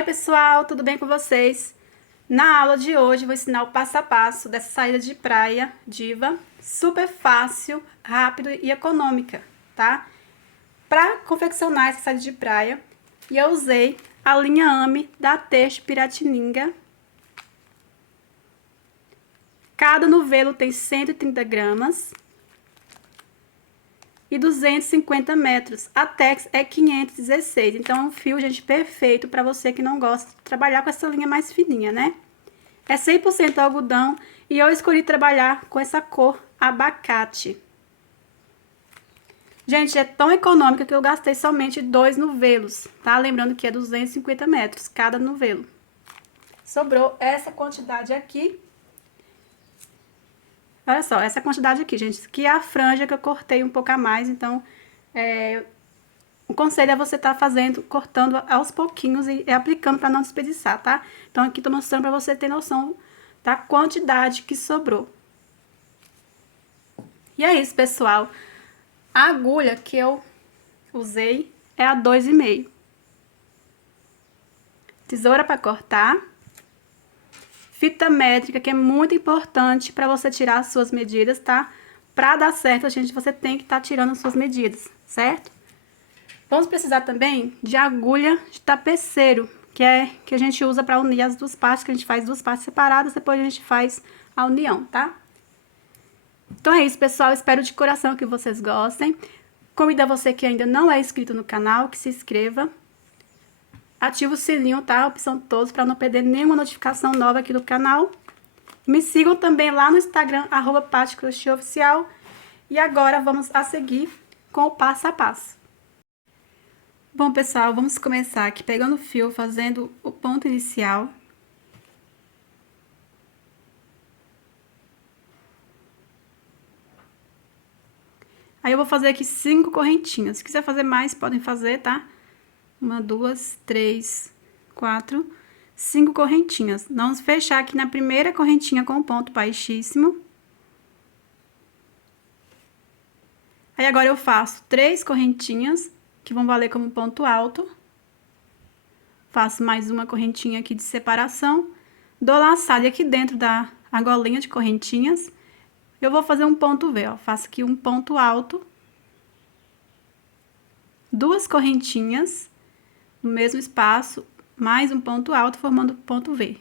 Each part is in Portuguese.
Oi pessoal, tudo bem com vocês? Na aula de hoje vou ensinar o passo a passo dessa saída de praia Diva, super fácil, rápido e econômica, tá? Para confeccionar essa saída de praia, eu usei a linha AME da Texto Piratininga. Cada novelo tem 130 gramas e 250 metros. A Tex é 516, então é um fio, gente, perfeito para você que não gosta de trabalhar com essa linha mais fininha, né? É 100% algodão e eu escolhi trabalhar com essa cor abacate. Gente, é tão econômica que eu gastei somente 2 novelos, tá? Lembrando que é 250 metros cada novelo. Sobrou essa quantidade aqui. Olha só, essa quantidade aqui, gente, que é a franja que eu cortei um pouco a mais, então, o conselho é você estar cortando aos pouquinhos e aplicando para não desperdiçar, tá? Então, aqui tô mostrando para você ter noção da quantidade que sobrou. E é isso, pessoal. A agulha que eu usei é a 2,5. Tesoura para cortar. Fita métrica, que é muito importante para você tirar as suas medidas, tá? Para dar certo, gente, você tem que estar tirando as suas medidas, certo? Vamos precisar também de agulha de tapeceiro, que a gente usa para unir as duas partes, que a gente faz duas partes separadas, depois a gente faz a união, tá? Então é isso, pessoal. Espero de coração que vocês gostem. Convido a você que ainda não é inscrito no canal, que se inscreva. Ativa o sininho, tá? A opção todos, para não perder nenhuma notificação nova aqui do canal. Me sigam também lá no Instagram, @PatiCrochêOficial. E agora vamos a seguir com o passo a passo. Bom, pessoal, vamos começar aqui pegando o fio, fazendo o ponto inicial. Aí eu vou fazer aqui 5 correntinhas. Se quiser fazer mais, podem fazer, tá? 1, 2, 3, 4, 5 correntinhas. Vamos fechar aqui na primeira correntinha com o ponto baixíssimo. Aí agora eu faço 3 correntinhas, que vão valer como ponto alto. Faço mais uma correntinha aqui de separação. Dou laçada aqui dentro da argolinha de correntinhas. Eu vou fazer um ponto V, ó. Faço aqui um ponto alto. 2 correntinhas no mesmo espaço, mais um ponto alto, formando ponto V.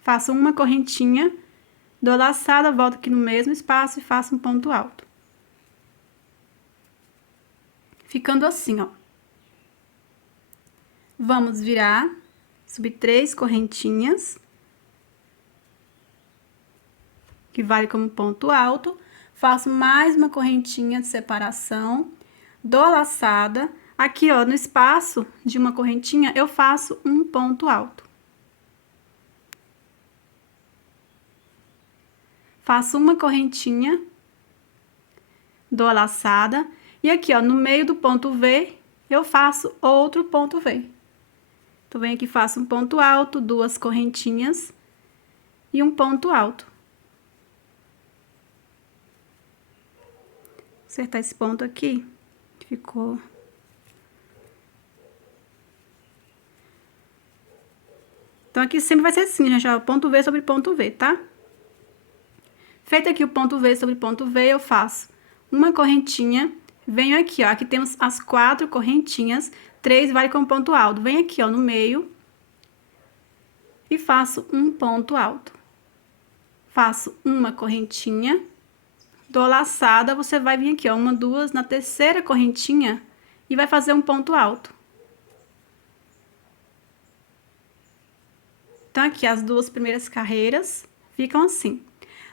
Faço uma correntinha, dou laçada, volto aqui no mesmo espaço e faço um ponto alto. Ficando assim, ó. Vamos virar, subir 3 correntinhas, que vale como ponto alto. Faço mais uma correntinha de separação, dou laçada. Aqui, ó, no espaço de uma correntinha, eu faço um ponto alto. Faço uma correntinha, dou a laçada. E aqui, ó, no meio do ponto V, eu faço outro ponto V. Então, venho aqui, faço um ponto alto, 2 correntinhas e um ponto alto. Acertar esse ponto aqui, ficou... Então, aqui sempre vai ser assim, gente, ó, ponto V sobre ponto V, tá? Feito aqui o ponto V sobre ponto V, eu faço uma correntinha, venho aqui, ó, aqui temos as 4 correntinhas, 3 vale como ponto alto. Venho aqui, ó, no meio e faço um ponto alto. Faço uma correntinha, dou laçada, você vai vir aqui, ó, 1, 2, na terceira correntinha e vai fazer um ponto alto. Então, aqui as 2 primeiras carreiras ficam assim.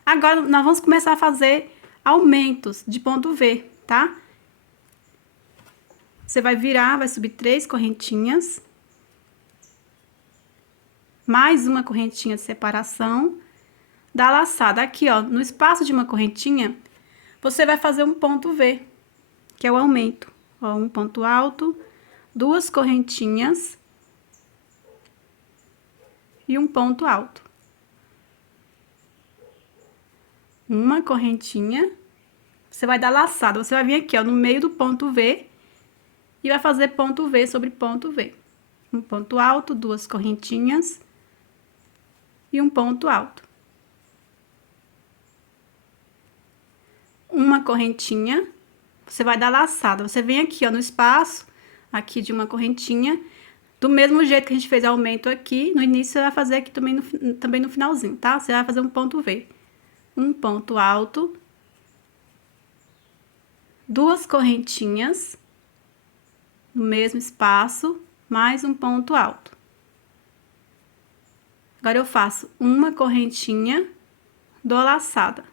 Agora, nós vamos começar a fazer aumentos de ponto V, tá? Você vai virar, vai subir 3 correntinhas. Mais uma correntinha de separação. Dá laçada. Aqui, ó, no espaço de uma correntinha, você vai fazer um ponto V, que é o aumento. Ó, um ponto alto, 2 correntinhas e um ponto alto. Uma correntinha, você vai dar laçada, você vai vir aqui, ó, no meio do ponto V e vai fazer ponto V sobre ponto V. um ponto alto, duas correntinhas e um ponto alto. Uma correntinha, você vai dar laçada. Você vem aqui, ó, no espaço, aqui de uma correntinha, do mesmo jeito que a gente fez aumento aqui, no início você vai fazer aqui também no finalzinho, tá? Você vai fazer um ponto V. Um ponto alto, duas correntinhas, no mesmo espaço, mais um ponto alto. Agora, eu faço uma correntinha, dou a laçada.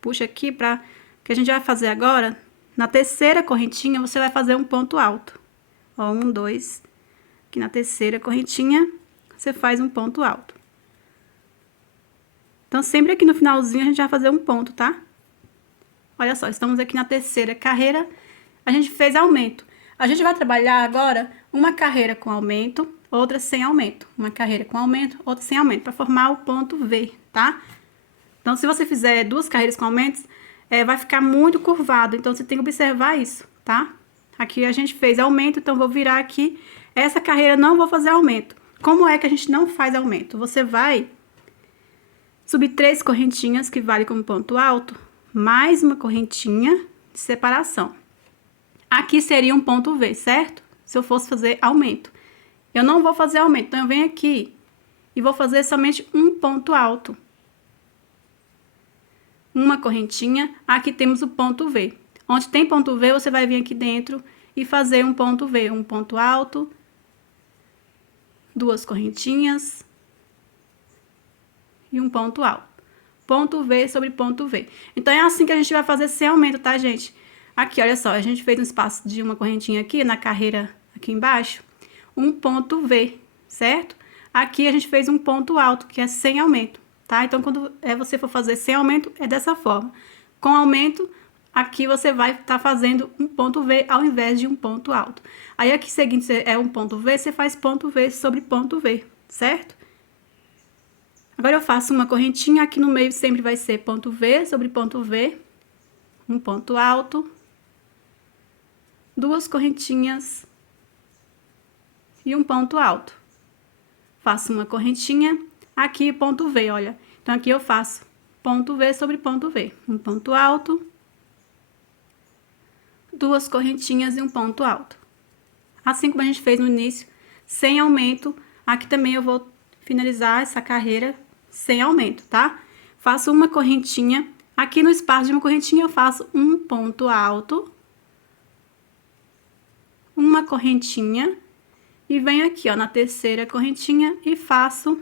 Puxa aqui pra... O que a gente vai fazer agora, na terceira correntinha, você vai fazer um ponto alto. Ó, 1, 2. Aqui na terceira correntinha, você faz um ponto alto. Então, sempre aqui no finalzinho, a gente vai fazer um ponto, tá? Olha só, estamos aqui na terceira carreira, a gente fez aumento. A gente vai trabalhar agora uma carreira com aumento, outra sem aumento. Uma carreira com aumento, outra sem aumento, para formar o ponto V, tá? Então, se você fizer duas carreiras com aumentos, vai ficar muito curvado. Então, você tem que observar isso, tá? Aqui a gente fez aumento, então vou virar aqui. Essa carreira não vou fazer aumento. Como é que a gente não faz aumento? Você vai subir 3 correntinhas, que vale como ponto alto, mais uma correntinha de separação. Aqui seria um ponto V, certo? Se eu fosse fazer aumento. Eu não vou fazer aumento, então eu venho aqui e vou fazer somente um ponto alto. Uma correntinha, aqui temos o ponto V. Onde tem ponto V, você vai vir aqui dentro e fazer um ponto V. Um ponto alto, duas correntinhas e um ponto alto. Ponto V sobre ponto V. Então, é assim que a gente vai fazer sem aumento, tá, gente? Aqui, olha só, a gente fez um espaço de uma correntinha aqui, na carreira aqui embaixo, um ponto V, certo? Aqui a gente fez um ponto alto, que é sem aumento, tá? Então, quando você for fazer sem aumento, é dessa forma. Com aumento, aqui você vai estar fazendo um ponto V ao invés de um ponto alto. Aí, aqui seguinte é um ponto V, você faz ponto V sobre ponto V, certo? Agora, eu faço uma correntinha, aqui no meio sempre vai ser ponto V sobre ponto V, um ponto alto, duas correntinhas e um ponto alto. Faço uma correntinha, aqui ponto V, olha. Então, aqui eu faço ponto V sobre ponto V, um ponto alto, duas correntinhas e um ponto alto. Assim como a gente fez no início, sem aumento, aqui também eu vou finalizar essa carreira sem aumento, tá? Faço uma correntinha, aqui no espaço de uma correntinha eu faço um ponto alto, uma correntinha e venho aqui, ó, na terceira correntinha e faço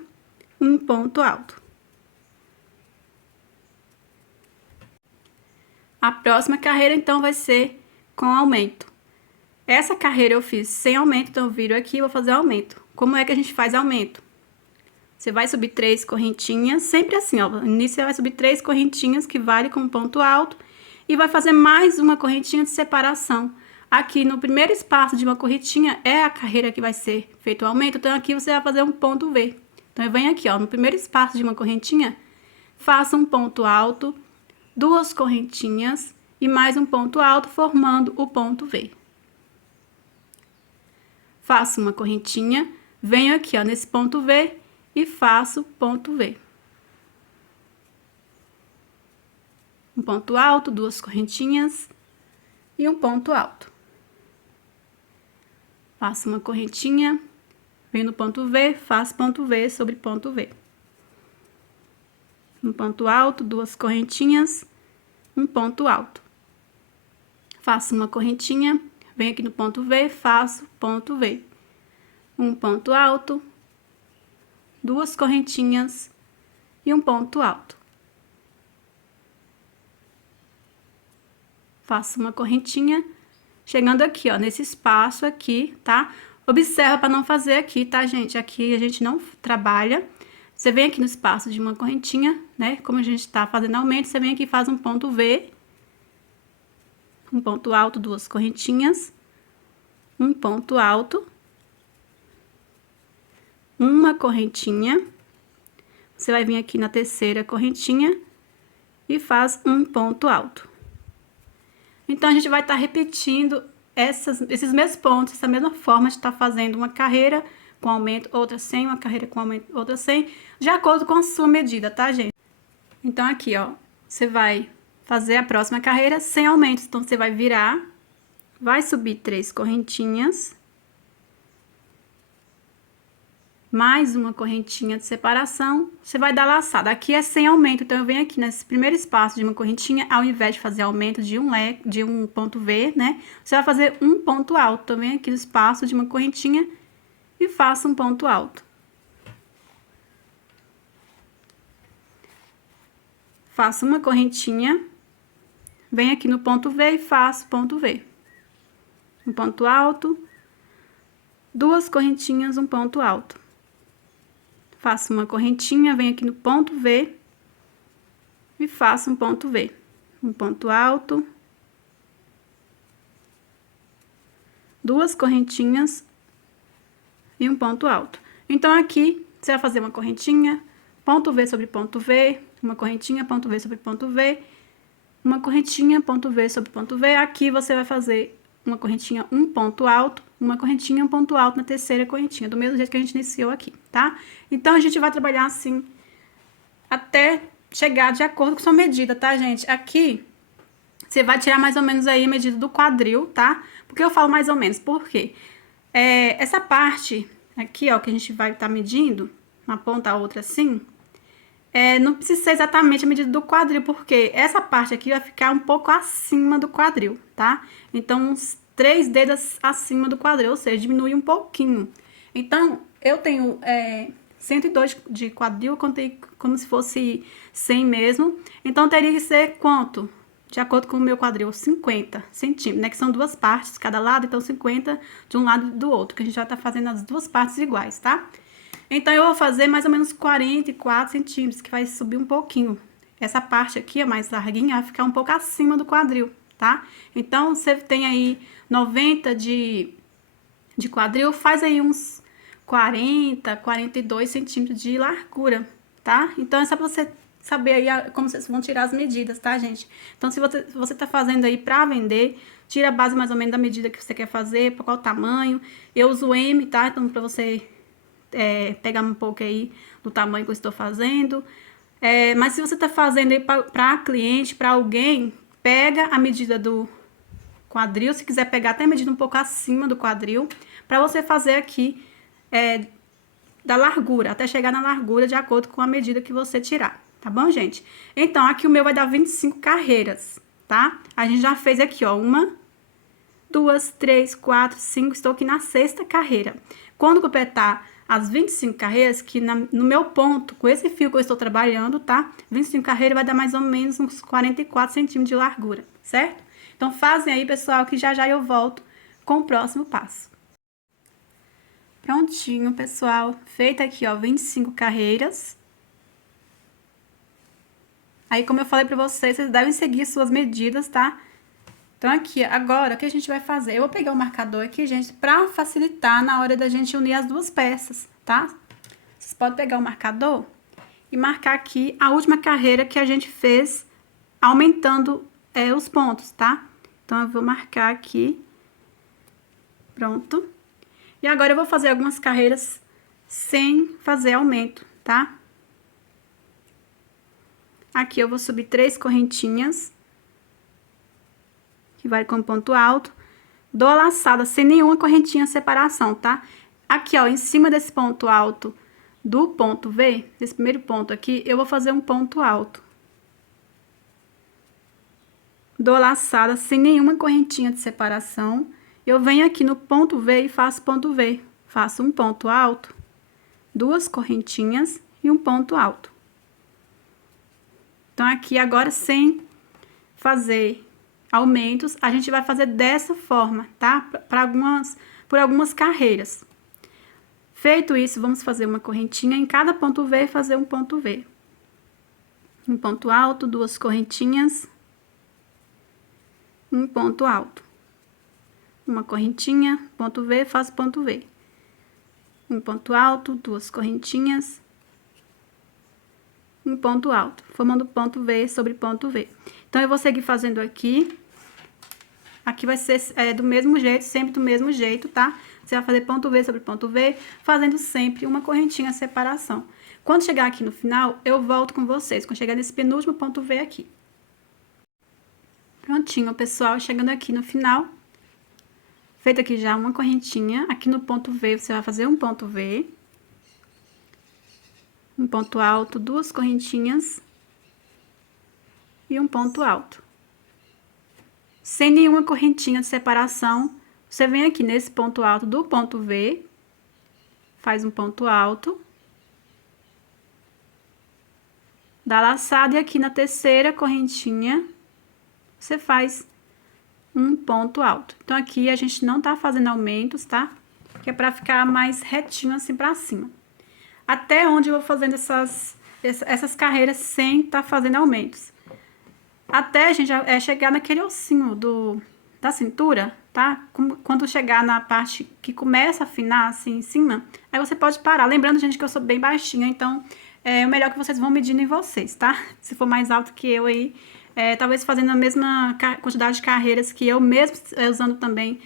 um ponto alto. A próxima carreira, então, vai ser com aumento. Essa carreira eu fiz sem aumento, então eu viro aqui e vou fazer aumento. Como é que a gente faz aumento? Você vai subir 3 correntinhas, sempre assim, ó. No início você vai subir 3 correntinhas, que vale como ponto alto, e vai fazer mais uma correntinha de separação. Aqui no primeiro espaço de uma correntinha é a carreira que vai ser feito o aumento, então aqui você vai fazer um ponto V. Então eu venho aqui, ó, no primeiro espaço de uma correntinha, faço um ponto alto, duas correntinhas e mais um ponto alto, formando o ponto V. Faço uma correntinha, venho aqui, ó, nesse ponto V e faço ponto V. Um ponto alto, duas correntinhas e um ponto alto. Faço uma correntinha, venho no ponto V, faço ponto V sobre ponto V. Um ponto alto, duas correntinhas, um ponto alto. Faço uma correntinha, venho aqui no ponto V, faço ponto V. Um ponto alto, duas correntinhas e um ponto alto. Faço uma correntinha, chegando aqui, ó, nesse espaço aqui, tá? Observa para não fazer aqui, tá, gente? Aqui a gente não trabalha. Você vem aqui no espaço de uma correntinha, né? Como a gente tá fazendo aumento, você vem aqui e faz um ponto V. Um ponto alto, duas correntinhas. Um ponto alto. Uma correntinha. Você vai vir aqui na terceira correntinha e faz um ponto alto. Então, a gente vai estar repetindo esses mesmos pontos, essa mesma forma de estar fazendo uma carreira com aumento, outra sem, uma carreira com aumento, outra sem, de acordo com a sua medida, tá, gente? Então, aqui, ó, você vai fazer a próxima carreira sem aumentos. Então, você vai virar, vai subir 3 correntinhas, mais uma correntinha de separação, você vai dar laçada. Aqui é sem aumento, então eu venho aqui nesse primeiro espaço de uma correntinha, ao invés de fazer aumento de um ponto V, né? Você vai fazer um ponto alto. Então, venho aqui no espaço de uma correntinha e faço um ponto alto. Faço uma correntinha, venho aqui no ponto V e faço ponto V. Um ponto alto, 2 correntinhas, um ponto alto. Faço uma correntinha, venho aqui no ponto V e faço um ponto V. Um ponto alto, 2 correntinhas e um ponto alto. Então, aqui, você vai fazer uma correntinha, ponto V sobre ponto V, uma correntinha, ponto V sobre ponto V, uma correntinha, ponto V sobre ponto V. Aqui, você vai fazer uma correntinha, um ponto alto, uma correntinha, um ponto alto na terceira correntinha, do mesmo jeito que a gente iniciou aqui, tá? Então, a gente vai trabalhar assim até chegar de acordo com sua medida, tá, gente? Aqui, você vai tirar mais ou menos aí a medida do quadril, tá? Porque eu falo mais ou menos, por quê? Essa parte aqui, ó, que a gente vai estar medindo, uma ponta a outra assim, não precisa ser exatamente a medida do quadril, porque essa parte aqui vai ficar um pouco acima do quadril, tá? Então, uns 3 dedos acima do quadril, ou seja, diminui um pouquinho. Então, eu tenho 102 de quadril, eu contei como se fosse 100 mesmo. Então, teria que ser quanto? De acordo com o meu quadril, 50 centímetros, né? Que são 2 partes cada lado, então 50 de um lado e do outro, que a gente já tá fazendo as 2 partes iguais, tá? Então, eu vou fazer mais ou menos 44 centímetros, que vai subir um pouquinho. Essa parte aqui, ó, mais larguinha, vai ficar um pouco acima do quadril, tá? Então, você tem aí 90 de quadril, faz aí uns 40, 42 centímetros de largura, tá? Então, é só pra você saber aí como vocês vão tirar as medidas, tá, gente? Então, se você tá fazendo aí pra vender, tira a base mais ou menos da medida que você quer fazer, pra qual tamanho. Eu uso M, tá? Então, pra você pegar um pouco aí do tamanho que eu estou fazendo. Mas se você tá fazendo aí pra cliente, pra alguém, pega a medida do quadril, se quiser pegar até a medida um pouco acima do quadril, pra você fazer aqui da largura, até chegar na largura de acordo com a medida que você tirar, tá bom, gente? Então, aqui o meu vai dar 25 carreiras, tá? A gente já fez aqui, ó, 1, 2, 3, 4, 5, estou aqui na 6ª carreira. Quando completar as 25 carreiras, que no meu ponto, com esse fio que eu estou trabalhando, tá? 25 carreiras vai dar mais ou menos uns 44 centímetros de largura, certo? Então, fazem aí, pessoal, que já já eu volto com o próximo passo. Prontinho, pessoal. Feita aqui, ó, 25 carreiras. Aí, como eu falei pra vocês, vocês devem seguir suas medidas, tá? Então, aqui, agora, o que a gente vai fazer? Eu vou pegar o marcador aqui, gente, pra facilitar na hora da gente unir as 2 peças, tá? Vocês podem pegar o marcador e marcar aqui a última carreira que a gente fez, aumentando os pontos, tá? Então, eu vou marcar aqui. Pronto. E agora, eu vou fazer algumas carreiras sem fazer aumento, tá? Aqui, eu vou subir 3 correntinhas, que vai com ponto alto, dou a laçada sem nenhuma correntinha separação, tá? Aqui, ó, em cima desse ponto alto do ponto V, desse primeiro ponto aqui, eu vou fazer um ponto alto. Dou a laçada sem nenhuma correntinha de separação. Eu venho aqui no ponto V e faço ponto V. Faço um ponto alto, 2 correntinhas e um ponto alto. Então, aqui agora, sem fazer aumentos, a gente vai fazer dessa forma, tá? Por algumas carreiras. Feito isso, vamos fazer uma correntinha em cada ponto V e fazer um ponto V. Um ponto alto, 2 correntinhas, um ponto alto. Uma correntinha, ponto V, faço ponto V. Um ponto alto, 2 correntinhas, um ponto alto, formando ponto V sobre ponto V. Então, eu vou seguir fazendo aqui Aqui vai ser do mesmo jeito, sempre do mesmo jeito, tá? Você vai fazer ponto V sobre ponto V, fazendo sempre uma correntinha de separação. Quando chegar aqui no final, eu volto com vocês, quando chegar nesse penúltimo ponto V aqui. Prontinho, pessoal, chegando aqui no final, feito aqui já uma correntinha, aqui no ponto V você vai fazer um ponto V, um ponto alto, duas correntinhas e um ponto alto. Sem nenhuma correntinha de separação, você vem aqui nesse ponto alto do ponto V, faz um ponto alto, dá laçada e aqui na terceira correntinha, você faz um ponto alto. Então, aqui a gente não tá fazendo aumentos, tá? Que é pra ficar mais retinho assim pra cima. Até onde eu vou fazendo essas carreiras sem tá fazendo aumentos. Até, gente, chegar naquele ossinho da cintura, tá? Quando chegar na parte que começa a afinar, assim, em cima, aí você pode parar. Lembrando, gente, que eu sou bem baixinha, então, o melhor que vocês vão medindo em vocês, tá? Se for mais alto que eu aí, talvez fazendo a mesma quantidade de carreiras que eu, mesmo usando também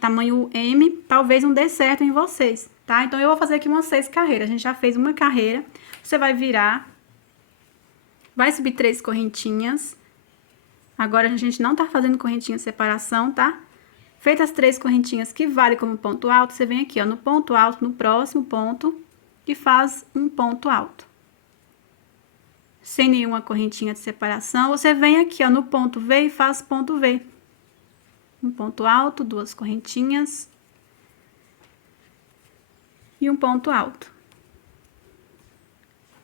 tamanho M, talvez não dê certo em vocês, tá? Então, eu vou fazer aqui umas 6 carreiras. A gente já fez uma carreira, você vai virar, vai subir 3 correntinhas. Agora, a gente não tá fazendo correntinha de separação, tá? Feitas as 3 correntinhas que vale como ponto alto, você vem aqui, ó, no ponto alto, no próximo ponto, e faz um ponto alto. Sem nenhuma correntinha de separação, você vem aqui, ó, no ponto V e faz ponto V. Um ponto alto, 2 correntinhas e um ponto alto.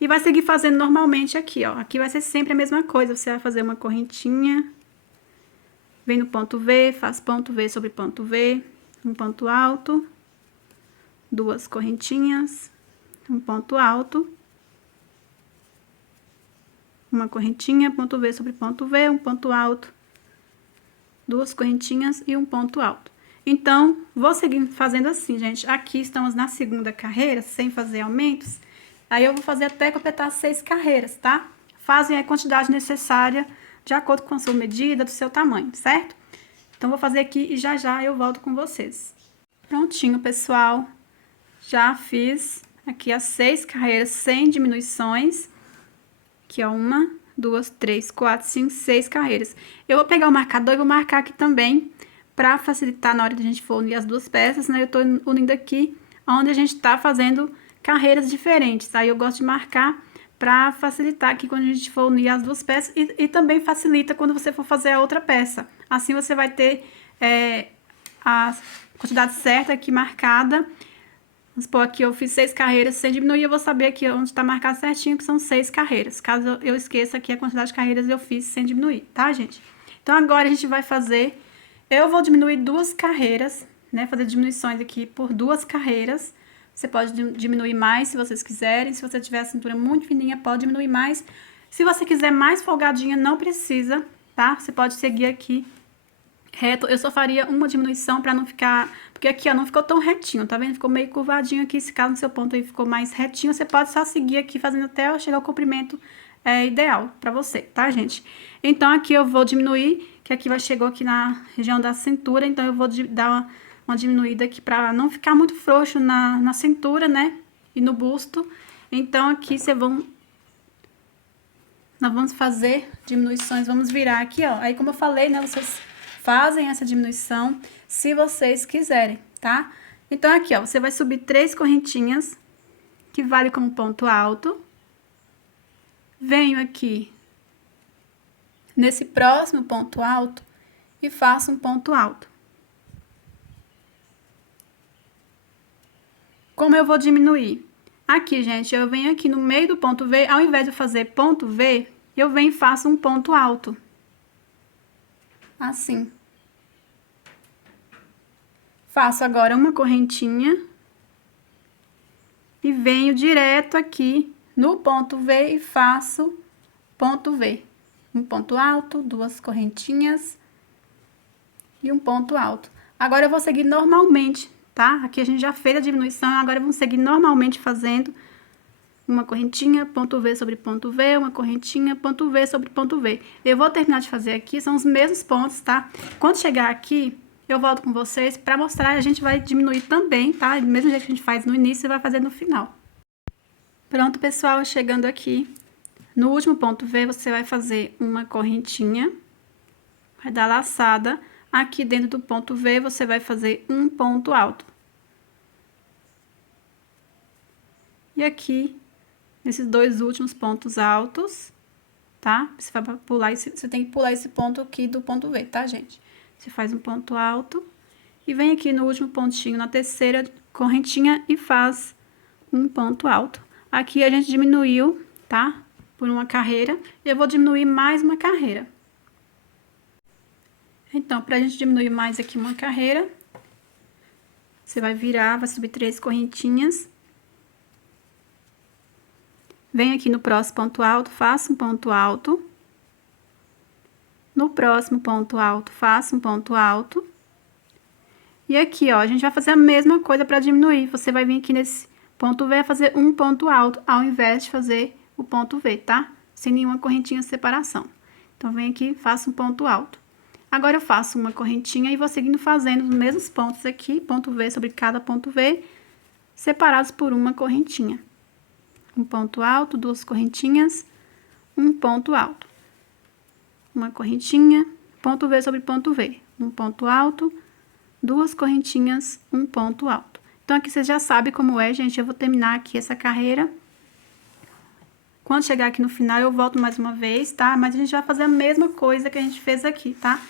E vai seguir fazendo normalmente aqui, ó. Aqui vai ser sempre a mesma coisa, você vai fazer uma correntinha, vem no ponto V, faz ponto V sobre ponto V, um ponto alto, 2 correntinhas, um ponto alto, uma correntinha, ponto V sobre ponto V, um ponto alto, 2 correntinhas e um ponto alto. Então, vou seguir fazendo assim, gente. Aqui estamos na segunda carreira, sem fazer aumentos. Aí, eu vou fazer até completar 6 carreiras, tá? Fazem a quantidade necessária de acordo com a sua medida, do seu tamanho, certo? Então, vou fazer aqui e já eu volto com vocês. Prontinho, pessoal. Já fiz aqui as 6 carreiras sem diminuições. Aqui, ó, 1, 2, 3, 4, 5, 6 carreiras. Eu vou pegar o marcador e vou marcar aqui também, pra facilitar na hora de a gente for unir as duas peças, né? Eu tô unindo aqui onde a gente tá fazendo carreiras diferentes. Aí eu gosto de marcar para facilitar aqui quando a gente for unir as duas peças e também facilita quando você for fazer a outra peça. Assim você vai ter a quantidade certa aqui marcada. Vamos supor aqui eu fiz 6 carreiras sem diminuir, eu vou saber aqui onde está marcado certinho que são 6 carreiras. Caso eu esqueça aqui a quantidade de carreiras eu fiz sem diminuir, tá, gente? Então agora a gente vai fazer, eu vou diminuir 2 carreiras, né? Fazer diminuições aqui por 2 carreiras. Você pode diminuir mais se vocês quiserem. Se você tiver a cintura muito fininha, pode diminuir mais. Se você quiser mais folgadinha, não precisa, tá? Você pode seguir aqui reto. Eu só faria uma diminuição pra não ficar... Porque aqui, ó, não ficou tão retinho, tá vendo? Ficou meio curvadinho aqui. Se caso no seu ponto aí ficou mais retinho, você pode só seguir aqui fazendo até chegar ao comprimento ideal pra você, tá, gente? Então, aqui eu vou diminuir, que aqui chegou aqui na região da cintura. Então, eu vou dar uma diminuída aqui pra não ficar muito frouxo na cintura, né? E no busto. Então, aqui nós vamos fazer diminuições, vamos virar aqui, ó. Aí, como eu falei, né? Vocês fazem essa diminuição se vocês quiserem, tá? Então, aqui, ó, você vai subir 3 correntinhas, que vale como ponto alto. Venho aqui nesse próximo ponto alto e faço um ponto alto. Como eu vou diminuir? Aqui, gente, eu venho aqui no meio do ponto V, ao invés de fazer ponto V, eu venho e faço um ponto alto. Assim. Faço agora uma correntinha e venho direto aqui no ponto V e faço ponto V. Um ponto alto, 2 correntinhas e um ponto alto. Agora eu vou seguir normalmente, tá? Aqui a gente já fez a diminuição, agora vamos seguir normalmente fazendo uma correntinha, ponto V sobre ponto V, uma correntinha, ponto V sobre ponto V. Eu vou terminar de fazer aqui, são os mesmos pontos, tá? Quando chegar aqui, eu volto com vocês pra mostrar, a gente vai diminuir também, tá? Do mesmo jeito que a gente faz no início, vai fazer no final. Pronto, pessoal, chegando aqui, no último ponto V, você vai fazer uma correntinha, vai dar laçada. Aqui dentro do ponto V, você vai fazer um ponto alto. E aqui, nesses dois últimos pontos altos, tá? Você vai pular você tem que pular esse ponto aqui do ponto V, tá, gente? Você faz um ponto alto e vem aqui no último pontinho, na terceira correntinha e faz um ponto alto. Aqui a gente diminuiu, tá? Por uma carreira. Eu vou diminuir mais uma carreira. Então, pra gente diminuir mais aqui uma carreira, você vai virar, vai subir 3 correntinhas. Vem aqui no próximo ponto alto, faça um ponto alto. No próximo ponto alto, faça um ponto alto. E aqui, ó, a gente vai fazer a mesma coisa para diminuir. Você vai vir aqui nesse ponto V e fazer um ponto alto, ao invés de fazer o ponto V, tá? Sem nenhuma correntinha de separação. Então, vem aqui, faça um ponto alto. Agora, eu faço uma correntinha e vou seguindo fazendo os mesmos pontos aqui, ponto V sobre cada ponto V, separados por uma correntinha. Um ponto alto, duas correntinhas, um ponto alto. Uma correntinha, ponto V sobre ponto V. Um ponto alto, duas correntinhas, um ponto alto. Então, aqui vocês já sabem como é, gente. Eu vou terminar aqui essa carreira. Quando chegar aqui no final, eu volto mais uma vez, tá? Mas a gente vai fazer a mesma coisa que a gente fez aqui, tá?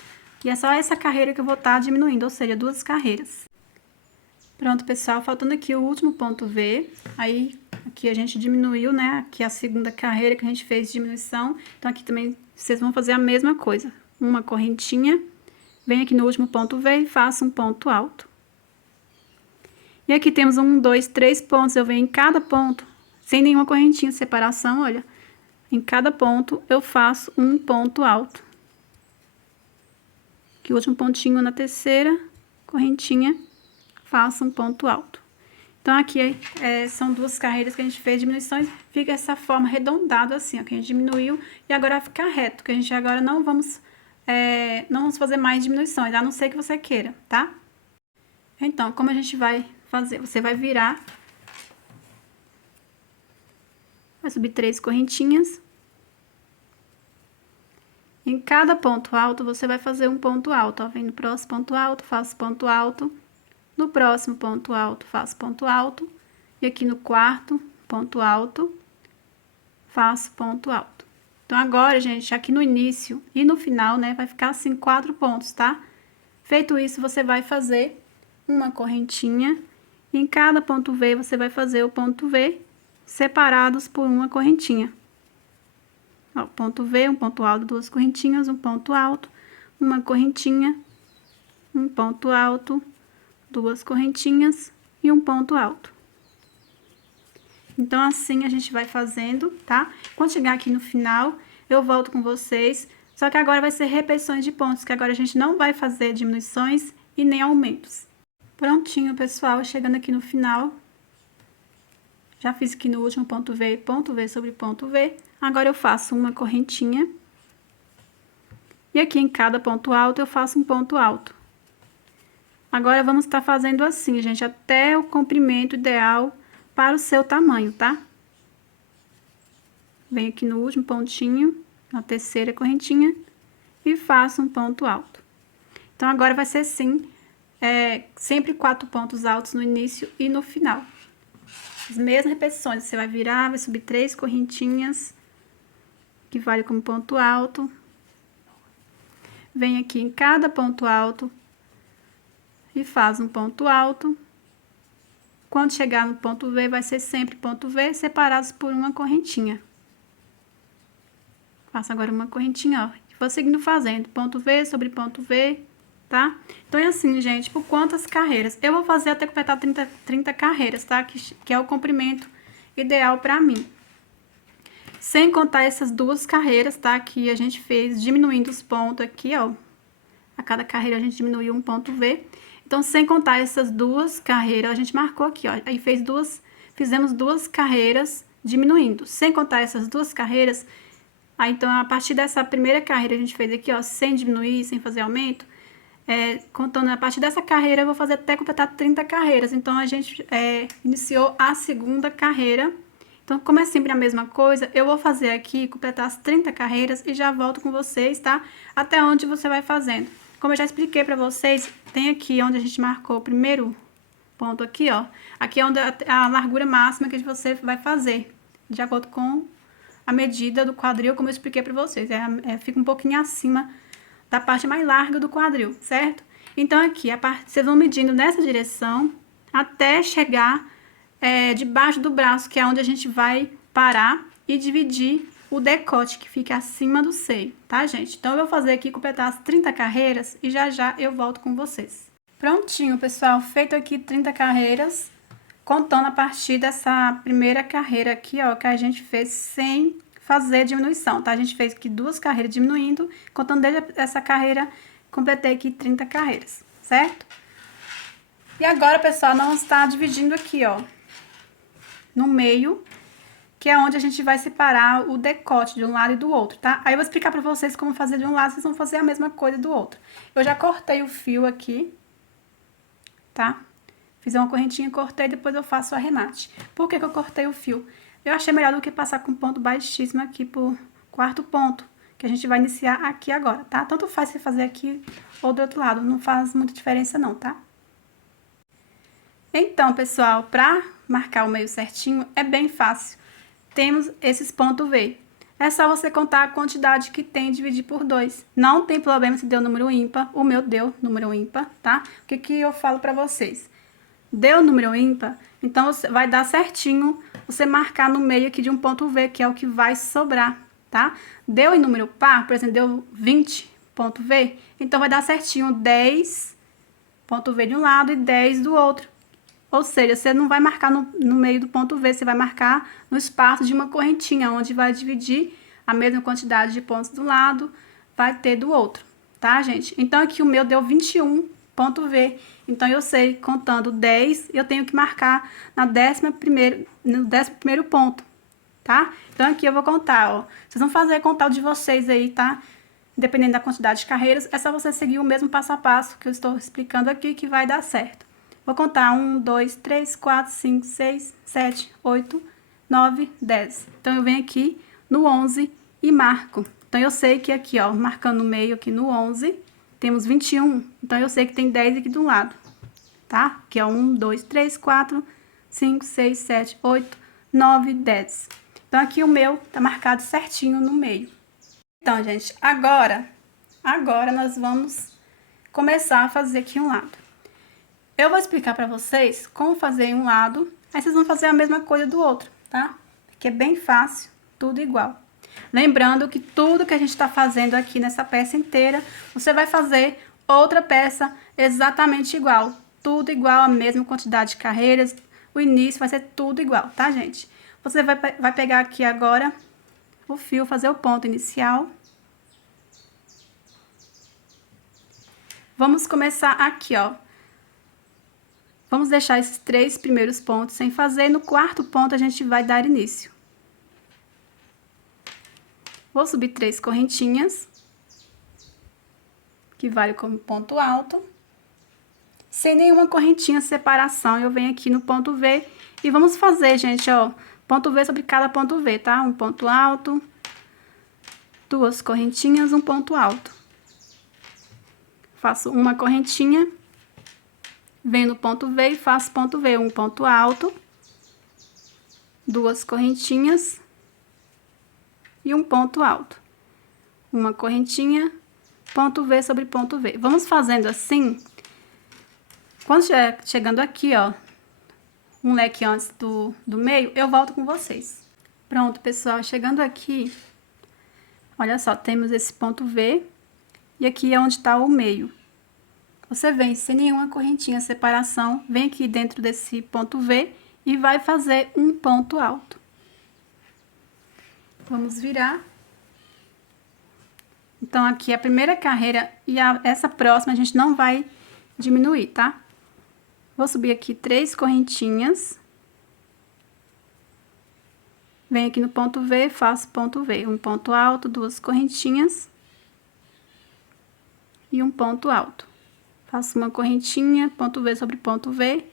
E é só essa carreira que eu vou estar diminuindo, ou seja, 2 carreiras. Pronto, pessoal, faltando aqui o último ponto V. Aí, aqui a gente diminuiu, né? Aqui a segunda carreira que a gente fez de diminuição. Então, aqui também vocês vão fazer a mesma coisa. Uma correntinha, vem aqui no último ponto V e faça um ponto alto. E aqui temos 1, 2, 3 pontos. Eu venho em cada ponto, sem nenhuma correntinha de separação, olha. Em cada ponto, eu faço um ponto alto. Aqui o último pontinho na terceira correntinha, faço um ponto alto. Então, aqui são 2 carreiras que a gente fez diminuições, fica essa forma arredondada assim, ó, que a gente diminuiu, e agora vai ficar reto, que a gente agora não vamos fazer mais diminuições, a não ser que você queira, tá? Então, como a gente vai fazer? Você vai virar, vai subir 3 correntinhas. Em cada ponto alto, você vai fazer um ponto alto, ó, vem no próximo ponto alto, faço ponto alto. No próximo ponto alto, faço ponto alto. E aqui no quarto ponto alto, faço ponto alto. Então, agora, gente, aqui no início e no final, né, vai ficar assim 4 pontos, tá? Feito isso, você vai fazer uma correntinha. E em cada ponto V, você vai fazer o ponto V separados por uma correntinha. Ó, ponto V, um ponto alto, 2 correntinhas, um ponto alto, uma correntinha, um ponto alto, 2 correntinhas e um ponto alto. Então, assim a gente vai fazendo, tá? Quando chegar aqui no final, eu volto com vocês. Só que agora vai ser repetições de pontos, que agora a gente não vai fazer diminuições e nem aumentos. Prontinho, pessoal, chegando aqui no final. Já fiz aqui no último ponto V sobre ponto V. Agora eu faço uma correntinha. E aqui em cada ponto alto eu faço um ponto alto. Agora, vamos estar fazendo assim, gente, até o comprimento ideal para o seu tamanho, tá? Venho aqui no último pontinho, na terceira correntinha, e faço um ponto alto. Então, agora vai ser assim, sempre 4 pontos altos no início e no final. As mesmas repetições, você vai virar, vai subir 3 correntinhas, que vale como ponto alto. Vem aqui em cada ponto alto e faz um ponto alto. Quando chegar no ponto V, vai ser sempre ponto V separados por uma correntinha. Faço agora uma correntinha, ó, e vou seguindo fazendo ponto V sobre ponto V, tá? Então, é assim, gente, por quantas carreiras? Eu vou fazer até completar 30 carreiras, tá? Que é o comprimento ideal pra mim. Sem contar essas 2 carreiras, tá? Que a gente fez diminuindo os pontos aqui, ó. A cada carreira a gente diminuiu um ponto V. Então, sem contar essas 2 carreiras, a gente marcou aqui, ó. Aí fizemos 2 carreiras diminuindo. Sem contar essas duas carreiras, aí então a partir dessa primeira carreira que a gente fez aqui, ó, sem diminuir, sem fazer aumento, contando a partir dessa carreira, eu vou fazer até completar 30 carreiras. Então, a gente iniciou a segunda carreira. Então, como é sempre a mesma coisa, eu vou fazer aqui, completar as 30 carreiras e já volto com vocês, tá? Até onde você vai fazendo. Como eu já expliquei pra vocês, tem aqui onde a gente marcou o primeiro ponto aqui, ó. Aqui é onde a largura máxima que você vai fazer, de acordo com a medida do quadril, como eu expliquei pra vocês. Fica um pouquinho acima da parte mais larga do quadril, certo? Então, aqui, vocês vão medindo nessa direção até chegar debaixo do braço, que é onde a gente vai parar e dividir o decote, que fica acima do seio, tá, gente? Então, eu vou fazer aqui, completar as 30 carreiras e já já eu volto com vocês. Prontinho, pessoal, feito aqui 30 carreiras, contando a partir dessa primeira carreira aqui, ó, que a gente fez sem fazer diminuição, tá? A gente fez aqui 2 carreiras diminuindo, contando desde essa carreira, completei aqui 30 carreiras, certo? E agora, pessoal, nós vamos estar dividindo aqui, ó, no meio, que é onde a gente vai separar o decote de um lado e do outro, tá? Aí eu vou explicar pra vocês como fazer de um lado, vocês vão fazer a mesma coisa do outro. Eu já cortei o fio aqui, tá? Fiz uma correntinha, cortei, depois eu faço o arremate. Por que que eu cortei o fio? Eu achei melhor do que passar com ponto baixíssimo aqui pro quarto ponto, que a gente vai iniciar aqui agora, tá? Tanto faz se fazer aqui ou do outro lado, não faz muita diferença não, tá? Então, pessoal, pra marcar o meio certinho é bem fácil. Temos esses pontos V. É só você contar a quantidade que tem e dividir por 2. Não tem problema se deu número ímpar, o meu deu número ímpar, tá? O que que eu falo pra vocês? Deu número ímpar, então vai dar certinho você marcar no meio aqui de um ponto V, que é o que vai sobrar, tá? Deu em número par, por exemplo, deu 20 ponto V, então vai dar certinho 10 ponto V de um lado e 10 do outro. Ou seja, você não vai marcar no meio do ponto V, você vai marcar no espaço de uma correntinha, onde vai dividir a mesma quantidade de pontos do lado, vai ter do outro, tá, gente? Então, aqui o meu deu 21 ponto V. Então, eu sei, contando 10, eu tenho que marcar no 11º ponto, tá? Então, aqui eu vou contar, ó. Vocês vão fazer contar o de vocês aí, tá? Dependendo da quantidade de carreiras, é só você seguir o mesmo passo a passo que eu estou explicando aqui, que vai dar certo. Vou contar 1, 2, 3, 4, 5, 6, 7, 8, 9, 10. Então, eu venho aqui no 11 e marco. Então, eu sei que aqui, ó, marcando no meio aqui no 11, temos 21. Então, eu sei que tem 10 aqui do lado, tá? Que é 1, 2, 3, 4, 5, 6, 7, 8, 9, 10. Então, aqui o meu tá marcado certinho no meio. Então, gente, agora nós vamos começar a fazer aqui um lado. Eu vou explicar pra vocês como fazer em um lado, aí vocês vão fazer a mesma coisa do outro, tá? Que é bem fácil, tudo igual. Lembrando que tudo que a gente tá fazendo aqui nessa peça inteira, você vai fazer outra peça exatamente igual. Tudo igual, a mesma quantidade de carreiras, o início vai ser tudo igual, tá, gente? Você vai pegar aqui agora o fio, fazer o ponto inicial. Vamos começar aqui, ó. Vamos deixar esses 3 primeiros pontos sem fazer. No quarto ponto, a gente vai dar início. Vou subir 3 correntinhas, que vale como ponto alto. Sem nenhuma correntinha separação, eu venho aqui no ponto V e vamos fazer, gente, ó, ponto V sobre cada ponto V, tá? Um ponto alto, 2 correntinhas, um ponto alto. Faço uma correntinha. Venho no ponto V e faço ponto V, um ponto alto, 2 correntinhas e um ponto alto. Uma correntinha, ponto V sobre ponto V. Vamos fazendo assim. Quando estiver chegando aqui, ó, um leque antes do meio, eu volto com vocês. Pronto, pessoal, chegando aqui, olha só, temos esse ponto V e aqui é onde tá o meio. Você vem sem nenhuma correntinha separação, vem aqui dentro desse ponto V e vai fazer um ponto alto. Vamos virar. Então, aqui a primeira carreira e essa próxima a gente não vai diminuir, tá? Vou subir aqui 3 correntinhas. Venho aqui no ponto V, faço ponto V. Um ponto alto, duas correntinhas. E um ponto alto. Faço uma correntinha, ponto V sobre ponto V.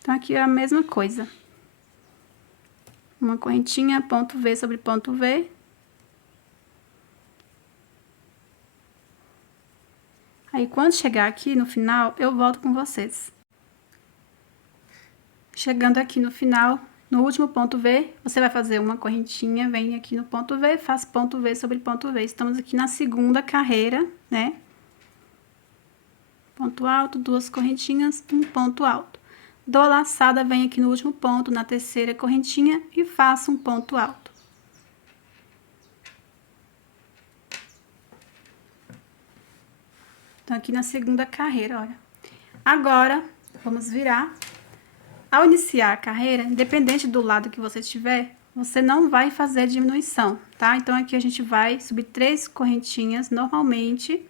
Então, aqui é a mesma coisa. Uma correntinha, ponto V sobre ponto V. Aí, quando chegar aqui no final, eu volto com vocês. Chegando aqui no final, no último ponto V, você vai fazer uma correntinha, vem aqui no ponto V, faz ponto V sobre ponto V. Estamos aqui na segunda carreira, né? Ponto alto, duas correntinhas, um ponto alto. Dou a laçada, venho aqui no último ponto, na terceira correntinha e faço um ponto alto. Então, aqui na segunda carreira, olha. Agora, vamos virar. Ao iniciar a carreira, independente do lado que você estiver, você não vai fazer diminuição, tá? Então, aqui a gente vai subir 3 correntinhas normalmente.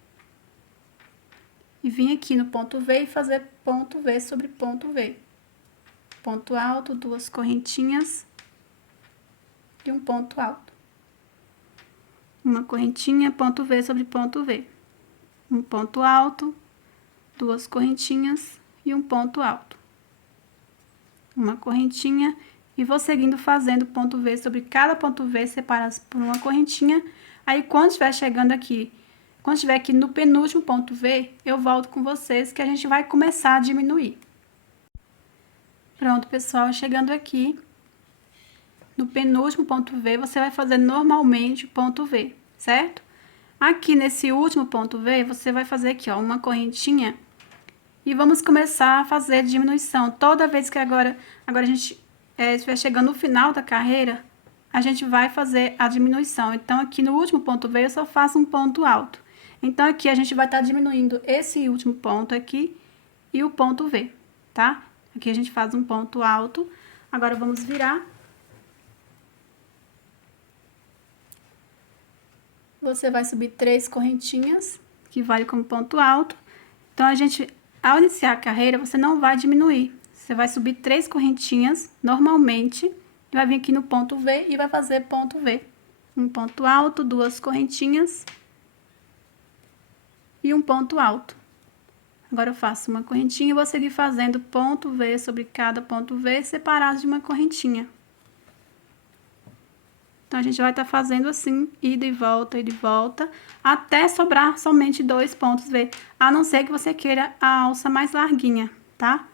E vir aqui no ponto V e fazer ponto V sobre ponto V. Ponto alto, duas correntinhas e um ponto alto. Uma correntinha, ponto V sobre ponto V. Um ponto alto, duas correntinhas e um ponto alto. Uma correntinha e vou seguindo fazendo ponto V sobre cada ponto V separado por uma correntinha. Aí, quando estiver chegando aqui, quando estiver aqui no penúltimo ponto V, eu volto com vocês que a gente vai começar a diminuir. Pronto, pessoal, chegando aqui no penúltimo ponto V, você vai fazer normalmente ponto V, certo? Aqui nesse último ponto V, você vai fazer aqui, ó, uma correntinha e vamos começar a fazer diminuição. Toda vez que agora a gente estiver chegando no final da carreira, a gente vai fazer a diminuição. Então, aqui no último ponto V, eu só faço um ponto alto. Então, aqui a gente vai estar diminuindo esse último ponto aqui e o ponto V, tá? Aqui a gente faz um ponto alto. Agora, vamos virar. Você vai subir 3 correntinhas, que vale como ponto alto. Então, a gente, ao iniciar a carreira, você não vai diminuir. Você vai subir 3 correntinhas, normalmente, e vai vir aqui no ponto V e vai fazer ponto V. Um ponto alto, duas correntinhas e um ponto alto. Agora, eu faço uma correntinha e vou seguir fazendo ponto V sobre cada ponto V, separados de uma correntinha. Então, a gente vai estar fazendo assim, ida e volta, até sobrar somente 2 pontos V, a não ser que você queira a alça mais larguinha, tá?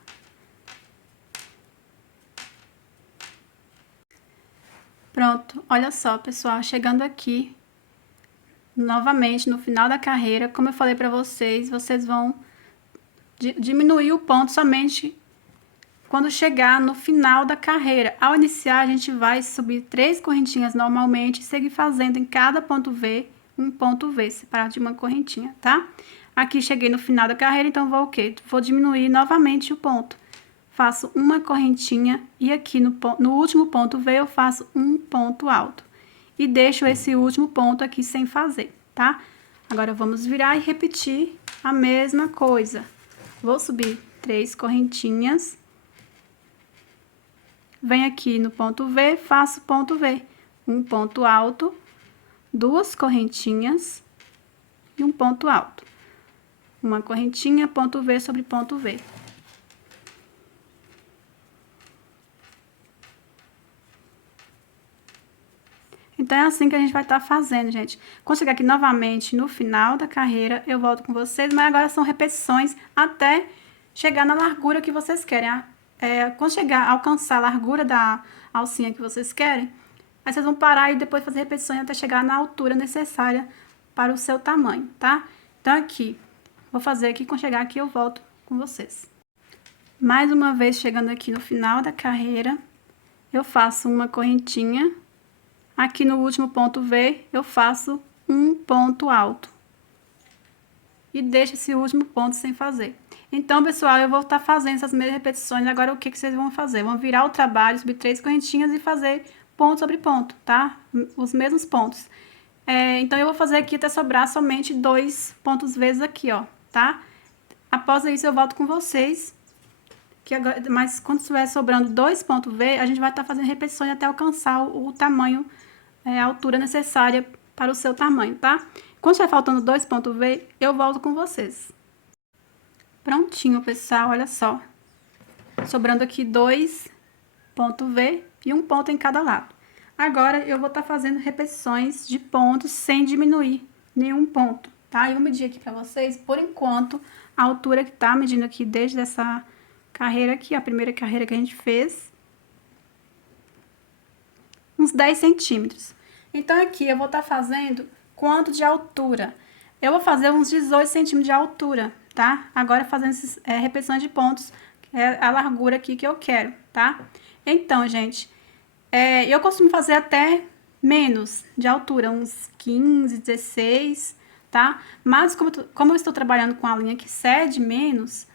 Pronto, olha só, pessoal, chegando aqui, novamente, no final da carreira, como eu falei pra vocês, vocês vão diminuir o ponto somente quando chegar no final da carreira. Ao iniciar, a gente vai subir 3 correntinhas normalmente e seguir fazendo em cada ponto V, um ponto V, separado de uma correntinha, tá? Aqui, cheguei no final da carreira, então vou o quê? Vou diminuir novamente o ponto. Faço uma correntinha e aqui no último ponto V, eu faço um ponto alto. E deixo esse último ponto aqui sem fazer, tá? Agora, vamos virar e repetir a mesma coisa. Vou subir 3 correntinhas. Venho aqui no ponto V, faço ponto V. Um ponto alto, duas correntinhas e um ponto alto. Uma correntinha, ponto V sobre ponto V. Então, é assim que a gente vai estar fazendo, gente. Quando chegar aqui novamente no final da carreira, eu volto com vocês, mas agora são repetições até chegar na largura que vocês querem. Quando chegar, alcançar a largura da alcinha que vocês querem, aí vocês vão parar e depois fazer repetições até chegar na altura necessária para o seu tamanho, tá? Então, aqui, vou fazer aqui, quando chegar aqui eu volto com vocês. Mais uma vez, chegando aqui no final da carreira, eu faço uma correntinha. Aqui no último ponto V, eu faço um ponto alto. E deixo esse último ponto sem fazer. Então, pessoal, eu vou estar fazendo essas mesmas repetições. Agora, o que vocês vão fazer? Vão virar o trabalho, subir 3 correntinhas e fazer ponto sobre ponto, tá? Os mesmos pontos. Então, eu vou fazer aqui até sobrar somente 2 pontos vezes aqui, ó, tá? Após isso, eu volto com vocês mas quando estiver sobrando 2 pontos V, a gente vai estar fazendo repetições até alcançar o tamanho, a altura necessária para o seu tamanho, tá? Quando estiver faltando 2 pontos V, eu volto com vocês. Prontinho, pessoal, olha só. Sobrando aqui 2 pontos V e um ponto em cada lado. Agora, eu vou estar fazendo repetições de pontos sem diminuir nenhum ponto, tá? Eu vou medir aqui pra vocês, por enquanto, a altura que tá medindo aqui desde essa carreira aqui, a primeira carreira que a gente fez, uns 10 centímetros. Então, aqui eu vou estar fazendo quanto de altura? Eu vou fazer uns 18 centímetros de altura, tá? Agora, fazendo essas repetições de pontos, que é a largura aqui que eu quero, tá? Então, gente, eu costumo fazer até menos de altura, uns 15, 16, tá? Mas como eu estou trabalhando com a linha que cede menos,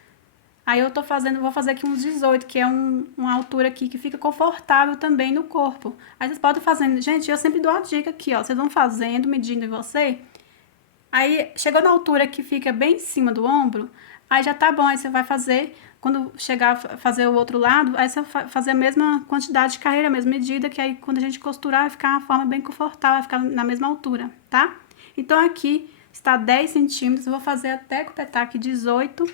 aí eu vou fazer aqui uns 18, que é uma altura aqui que fica confortável também no corpo. Aí vocês podem fazendo, gente, eu sempre dou a dica aqui, ó, vocês vão fazendo, medindo em você. Aí, chegou na altura que fica bem em cima do ombro, aí já tá bom, aí você vai fazer, quando chegar a fazer o outro lado, aí você vai fazer a mesma quantidade de carreira, a mesma medida, que aí quando a gente costurar, vai ficar uma forma bem confortável, vai ficar na mesma altura, tá? Então, aqui está 10 centímetros, eu vou fazer até completar aqui 18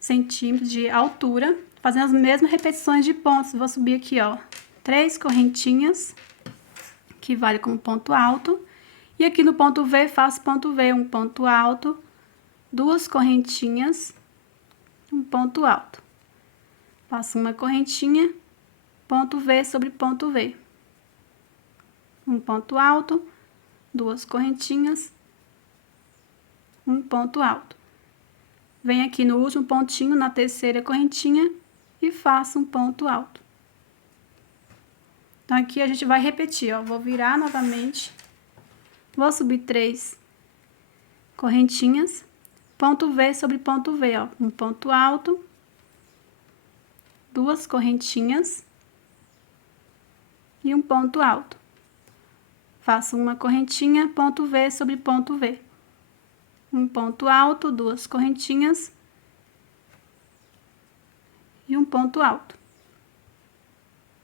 centímetros de altura, fazendo as mesmas repetições de pontos. Vou subir aqui, ó, 3 correntinhas, que vale como ponto alto. E aqui no ponto V, faço ponto V, um ponto alto, 2 correntinhas, um ponto alto. Faço uma correntinha, ponto V sobre ponto V. Um ponto alto, 2 correntinhas, um ponto alto. Venho aqui no último pontinho, na terceira correntinha, e faço um ponto alto. Então, aqui a gente vai repetir, ó, vou virar novamente. Vou subir 3 correntinhas, ponto V sobre ponto V, ó, um ponto alto, 2 correntinhas e um ponto alto. Faço uma correntinha, ponto V sobre ponto V. Um ponto alto, 2 correntinhas e um ponto alto.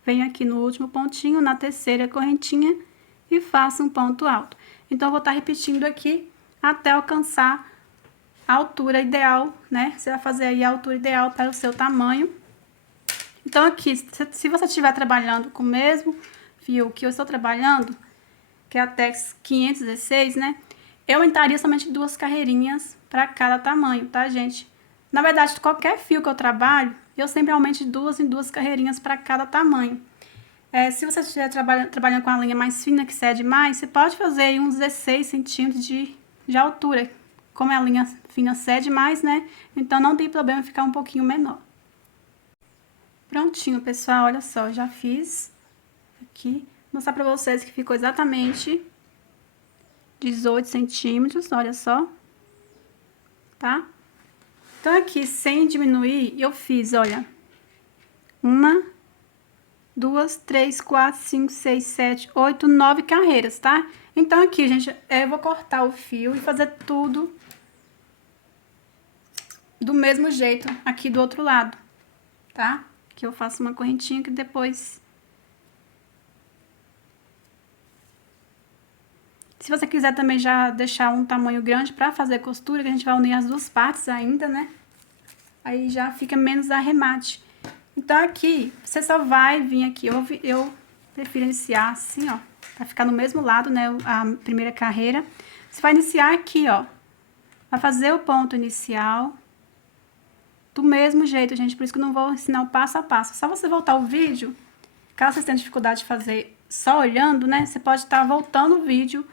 Venho aqui no último pontinho, na terceira correntinha e faço um ponto alto. Então, eu vou estar repetindo aqui até alcançar a altura ideal, né? Você vai fazer aí a altura ideal para o seu tamanho. Então, aqui, se você estiver trabalhando com o mesmo fio que eu estou trabalhando, que é a Tex 516, né? Eu entraria somente 2 carreirinhas para cada tamanho, tá, gente? Na verdade, qualquer fio que eu trabalho, eu sempre aumento de 2 em 2 carreirinhas para cada tamanho. Se você estiver trabalhando com a linha mais fina, que cede mais, você pode fazer aí uns 16 centímetros de altura. Como a linha fina cede mais, né? Então, não tem problema ficar um pouquinho menor. Prontinho, pessoal, olha só, já fiz aqui. Vou mostrar pra vocês que ficou exatamente 18 centímetros, olha só. Tá? Então, aqui, sem diminuir, eu fiz, olha, 1, 2, 3, 4, 5, 6, 7, 8, 9 carreiras, tá? Então, aqui, gente, eu vou cortar o fio e fazer tudo do mesmo jeito aqui do outro lado, tá? Que eu faço uma correntinha que depois... Se você quiser também já deixar um tamanho grande pra fazer costura, que a gente vai unir as duas partes ainda, né? Aí já fica menos arremate. Então, aqui, você só vai vir aqui, eu prefiro iniciar assim, ó, pra ficar no mesmo lado, né, a primeira carreira. Você vai iniciar aqui, ó, vai fazer o ponto inicial do mesmo jeito, gente, por isso que eu não vou ensinar o passo a passo. Só você voltar o vídeo, caso vocês tenham dificuldade de fazer só olhando, né, você pode estar voltando o vídeo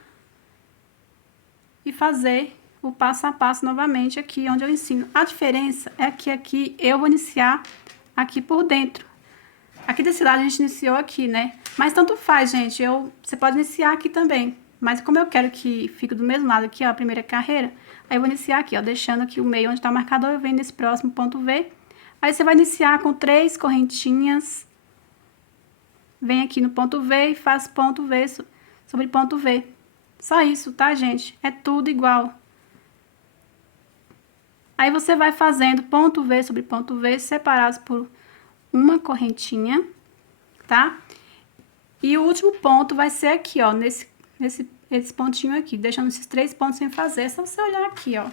e fazer o passo a passo novamente aqui, onde eu ensino. A diferença é que aqui eu vou iniciar aqui por dentro. Aqui desse lado a gente iniciou aqui, né? Mas tanto faz, gente. Você pode iniciar aqui também. Mas como eu quero que fique do mesmo lado aqui, ó, a primeira carreira, aí eu vou iniciar aqui, ó, deixando aqui o meio onde tá o marcador, eu venho nesse próximo ponto V. Aí você vai iniciar com 3 correntinhas. Vem aqui no ponto V e faz ponto V sobre ponto V. Só isso, tá, gente? É tudo igual. Aí você vai fazendo ponto V sobre ponto V, separados por uma correntinha, tá? E o último ponto vai ser aqui, ó, esse pontinho aqui, deixando esses 3 pontos sem fazer. É só você olhar aqui, ó.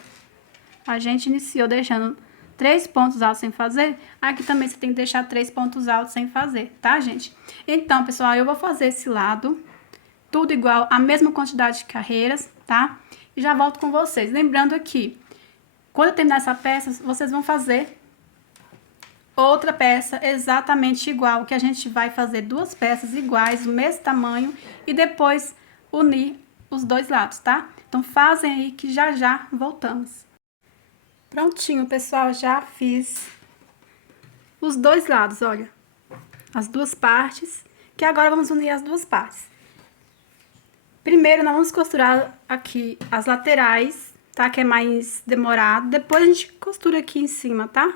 A gente iniciou deixando 3 pontos altos sem fazer. Aqui também você tem que deixar 3 pontos altos sem fazer, tá, gente? Então, pessoal, eu vou fazer esse lado, tudo igual, a mesma quantidade de carreiras, tá? E já volto com vocês. Lembrando aqui, quando eu terminar essa peça, vocês vão fazer outra peça exatamente igual, que a gente vai fazer 2 peças iguais, do mesmo tamanho, e depois unir os 2 lados, tá? Então, fazem aí que já voltamos. Prontinho, pessoal, já fiz os 2 lados, olha, as 2 partes, que agora vamos unir as 2 partes. Primeiro, nós vamos costurar aqui as laterais, tá? Que é mais demorado. Depois a gente costura aqui em cima, tá?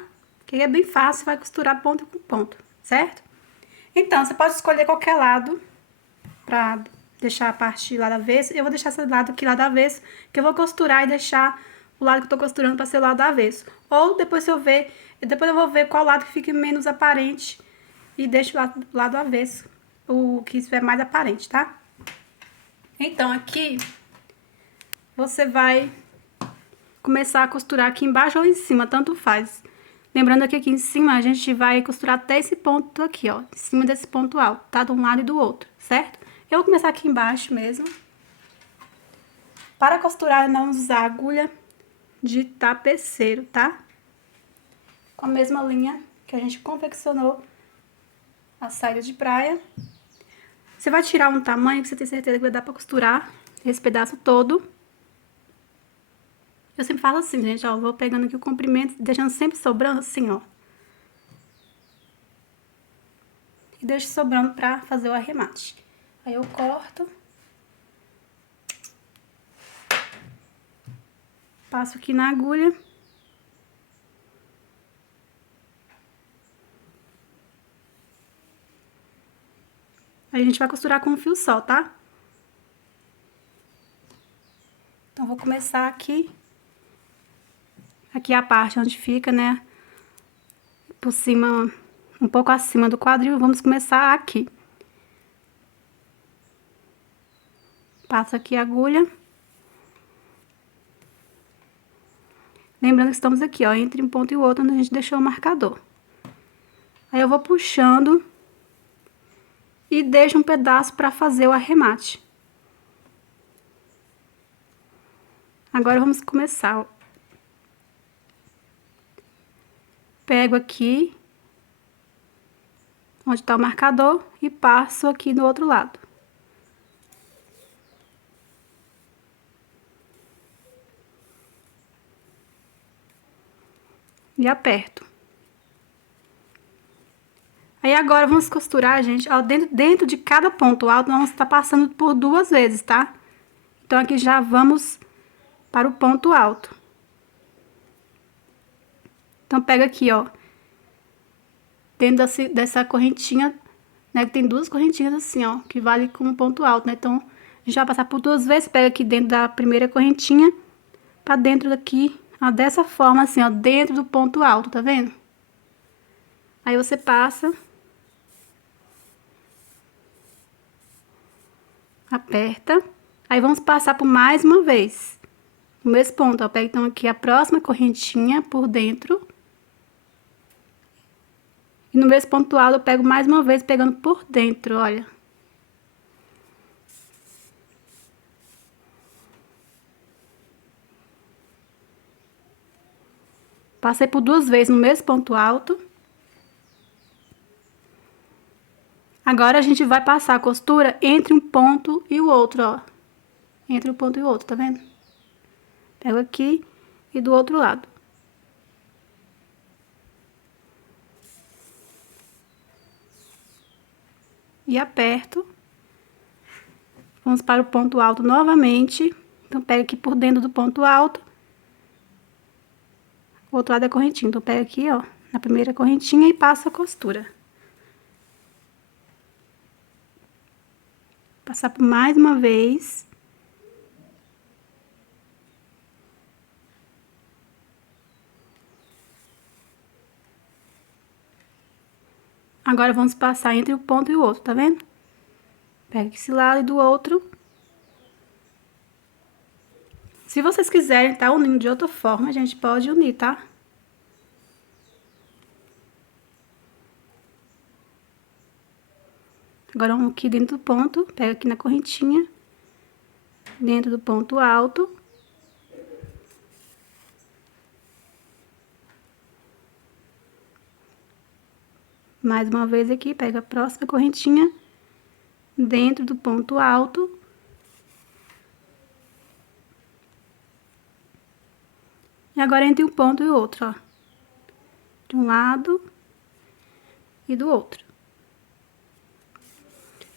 Que é bem fácil, vai costurar ponto com ponto, certo? Então, você pode escolher qualquer lado pra deixar a parte lado avesso. Eu vou deixar esse lado aqui lado avesso, que eu vou costurar e deixar o lado que eu tô costurando pra ser o lado avesso. Ou depois eu vou ver qual lado que fique menos aparente e deixo o lado avesso, o que estiver mais aparente, tá? Então, aqui, você vai começar a costurar aqui embaixo ou em cima, tanto faz. Lembrando que aqui em cima a gente vai costurar até esse ponto aqui, ó, em cima desse ponto alto, tá? De um lado e do outro, certo? Eu vou começar aqui embaixo mesmo. Para costurar, nós vamos usar agulha de tapeceiro, tá? Com a mesma linha que a gente confeccionou a saída de praia. Você vai tirar um tamanho que você tem certeza que vai dar pra costurar esse pedaço todo. Eu sempre faço assim, gente, ó, vou pegando aqui o comprimento, deixando sempre sobrando assim, ó. E deixo sobrando pra fazer o arremate. Aí eu corto. Passo aqui na agulha. Aí a gente vai costurar com um fio só, tá? Então, vou começar aqui. Aqui é a parte onde fica, né? Por cima, um pouco acima do quadril. Vamos começar aqui. Passo aqui a agulha. Lembrando que estamos aqui, ó, entre um ponto e o outro, onde a gente deixou o marcador. Aí eu vou puxando e deixo um pedaço para fazer o arremate. Agora vamos começar, ó. Pego aqui, onde tá o marcador, e passo aqui do outro lado. E aperto. Aí agora vamos costurar, gente, ó, dentro de cada ponto alto, nós vamos estar passando por 2 vezes, tá? Então, aqui já vamos para o ponto alto. Então, pega aqui, ó, dentro dessa correntinha, né, que tem 2 correntinhas assim, ó, que vale como ponto alto, né? Então, a gente vai passar por 2 vezes, pega aqui dentro da primeira correntinha, pra dentro daqui, ó, dessa forma, assim, ó, dentro do ponto alto, tá vendo? Aí, você passa... Aperta. Aí, vamos passar por mais uma vez. No mesmo ponto, ó. Pega, então, aqui a próxima correntinha por dentro. E no mesmo ponto alto, eu pego mais uma vez, pegando por dentro, olha. Passei por 2 vezes no mesmo ponto alto. Agora, a gente vai passar a costura entre um ponto e o outro, ó. Entre um ponto e o outro, tá vendo? Pego aqui e do outro lado. E aperto. Vamos para o ponto alto novamente. Então, pego aqui por dentro do ponto alto. O outro lado é correntinha. Então, pego aqui, ó, na primeira correntinha e passo a costura. Passar por mais uma vez. Agora, vamos passar entre o ponto e o outro, tá vendo? Pega esse lado e do outro. Se vocês quiserem tá unindo de outra forma, a gente pode unir, tá? Agora, vamos aqui dentro do ponto, pega aqui na correntinha, dentro do ponto alto. Mais uma vez aqui, pega a próxima correntinha, dentro do ponto alto. E agora, entre um ponto e o outro, ó. De um lado e do outro.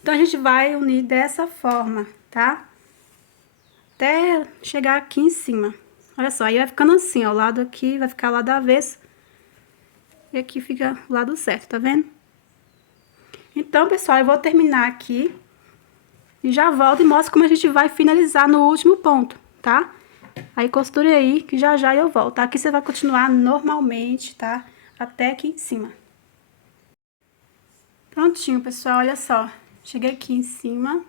Então, a gente vai unir dessa forma, tá? Até chegar aqui em cima. Olha só, aí vai ficando assim, ó. O lado aqui vai ficar o lado avesso. E aqui fica o lado certo, tá vendo? Então, pessoal, eu vou terminar aqui. E já volto e mostro como a gente vai finalizar no último ponto, tá? Aí, costure aí, que já já eu volto. Aqui você vai continuar normalmente, tá? Até aqui em cima. Prontinho, pessoal, olha só. Cheguei aqui em cima.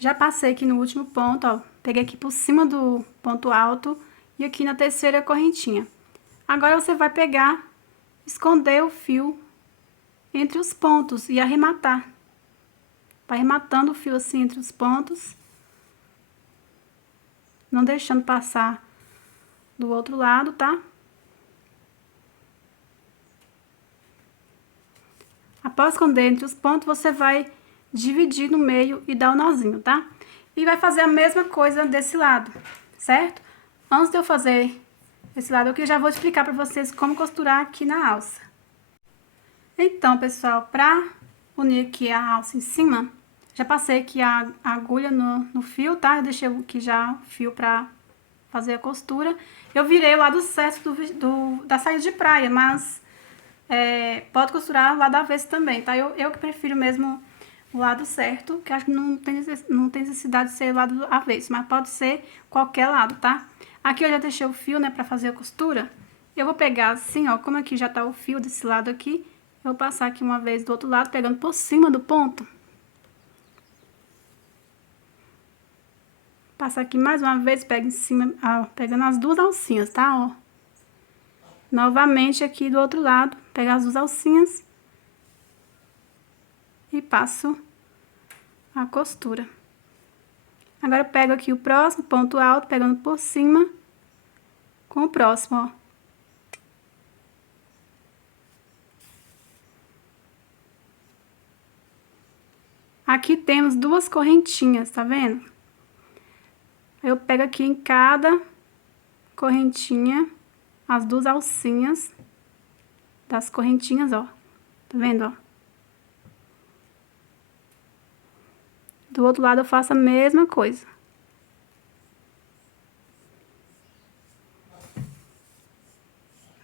Já passei aqui no último ponto, ó. Peguei aqui por cima do ponto alto e aqui na terceira correntinha. Agora, você vai pegar, esconder o fio entre os pontos e arrematar. Vai arrematando o fio assim entre os pontos. Não deixando passar do outro lado, tá? Após esconder entre os pontos, você vai dividir no meio e dar o nozinho, tá? E vai fazer a mesma coisa desse lado, certo? Antes de eu fazer esse lado aqui, eu já vou explicar pra vocês como costurar aqui na alça. Então, pessoal, pra unir aqui a alça em cima, já passei aqui a agulha no fio, tá? Eu deixei aqui já o fio pra fazer a costura. Eu virei o lado certo da saia de praia, mas pode costurar o lado avesso também, tá? Eu que prefiro mesmo o lado certo, que acho que não tem necessidade de ser o lado avesso, mas pode ser qualquer lado, tá? Aqui eu já deixei o fio, né, pra fazer a costura. Eu vou pegar assim, ó, como aqui já tá o fio desse lado aqui, eu vou passar aqui uma vez do outro lado, pegando por cima do ponto. Passar aqui mais uma vez, pega em cima, ó, pegando as duas alcinhas, tá, ó. Novamente aqui do outro lado, pegar as duas alcinhas e passo a costura. Agora, eu pego aqui o próximo ponto alto, pegando por cima com o próximo, ó. Aqui temos duas correntinhas, tá vendo? Eu pego aqui em cada correntinha as duas alcinhas das correntinhas, ó. Tá vendo, ó? Do outro lado eu faço a mesma coisa.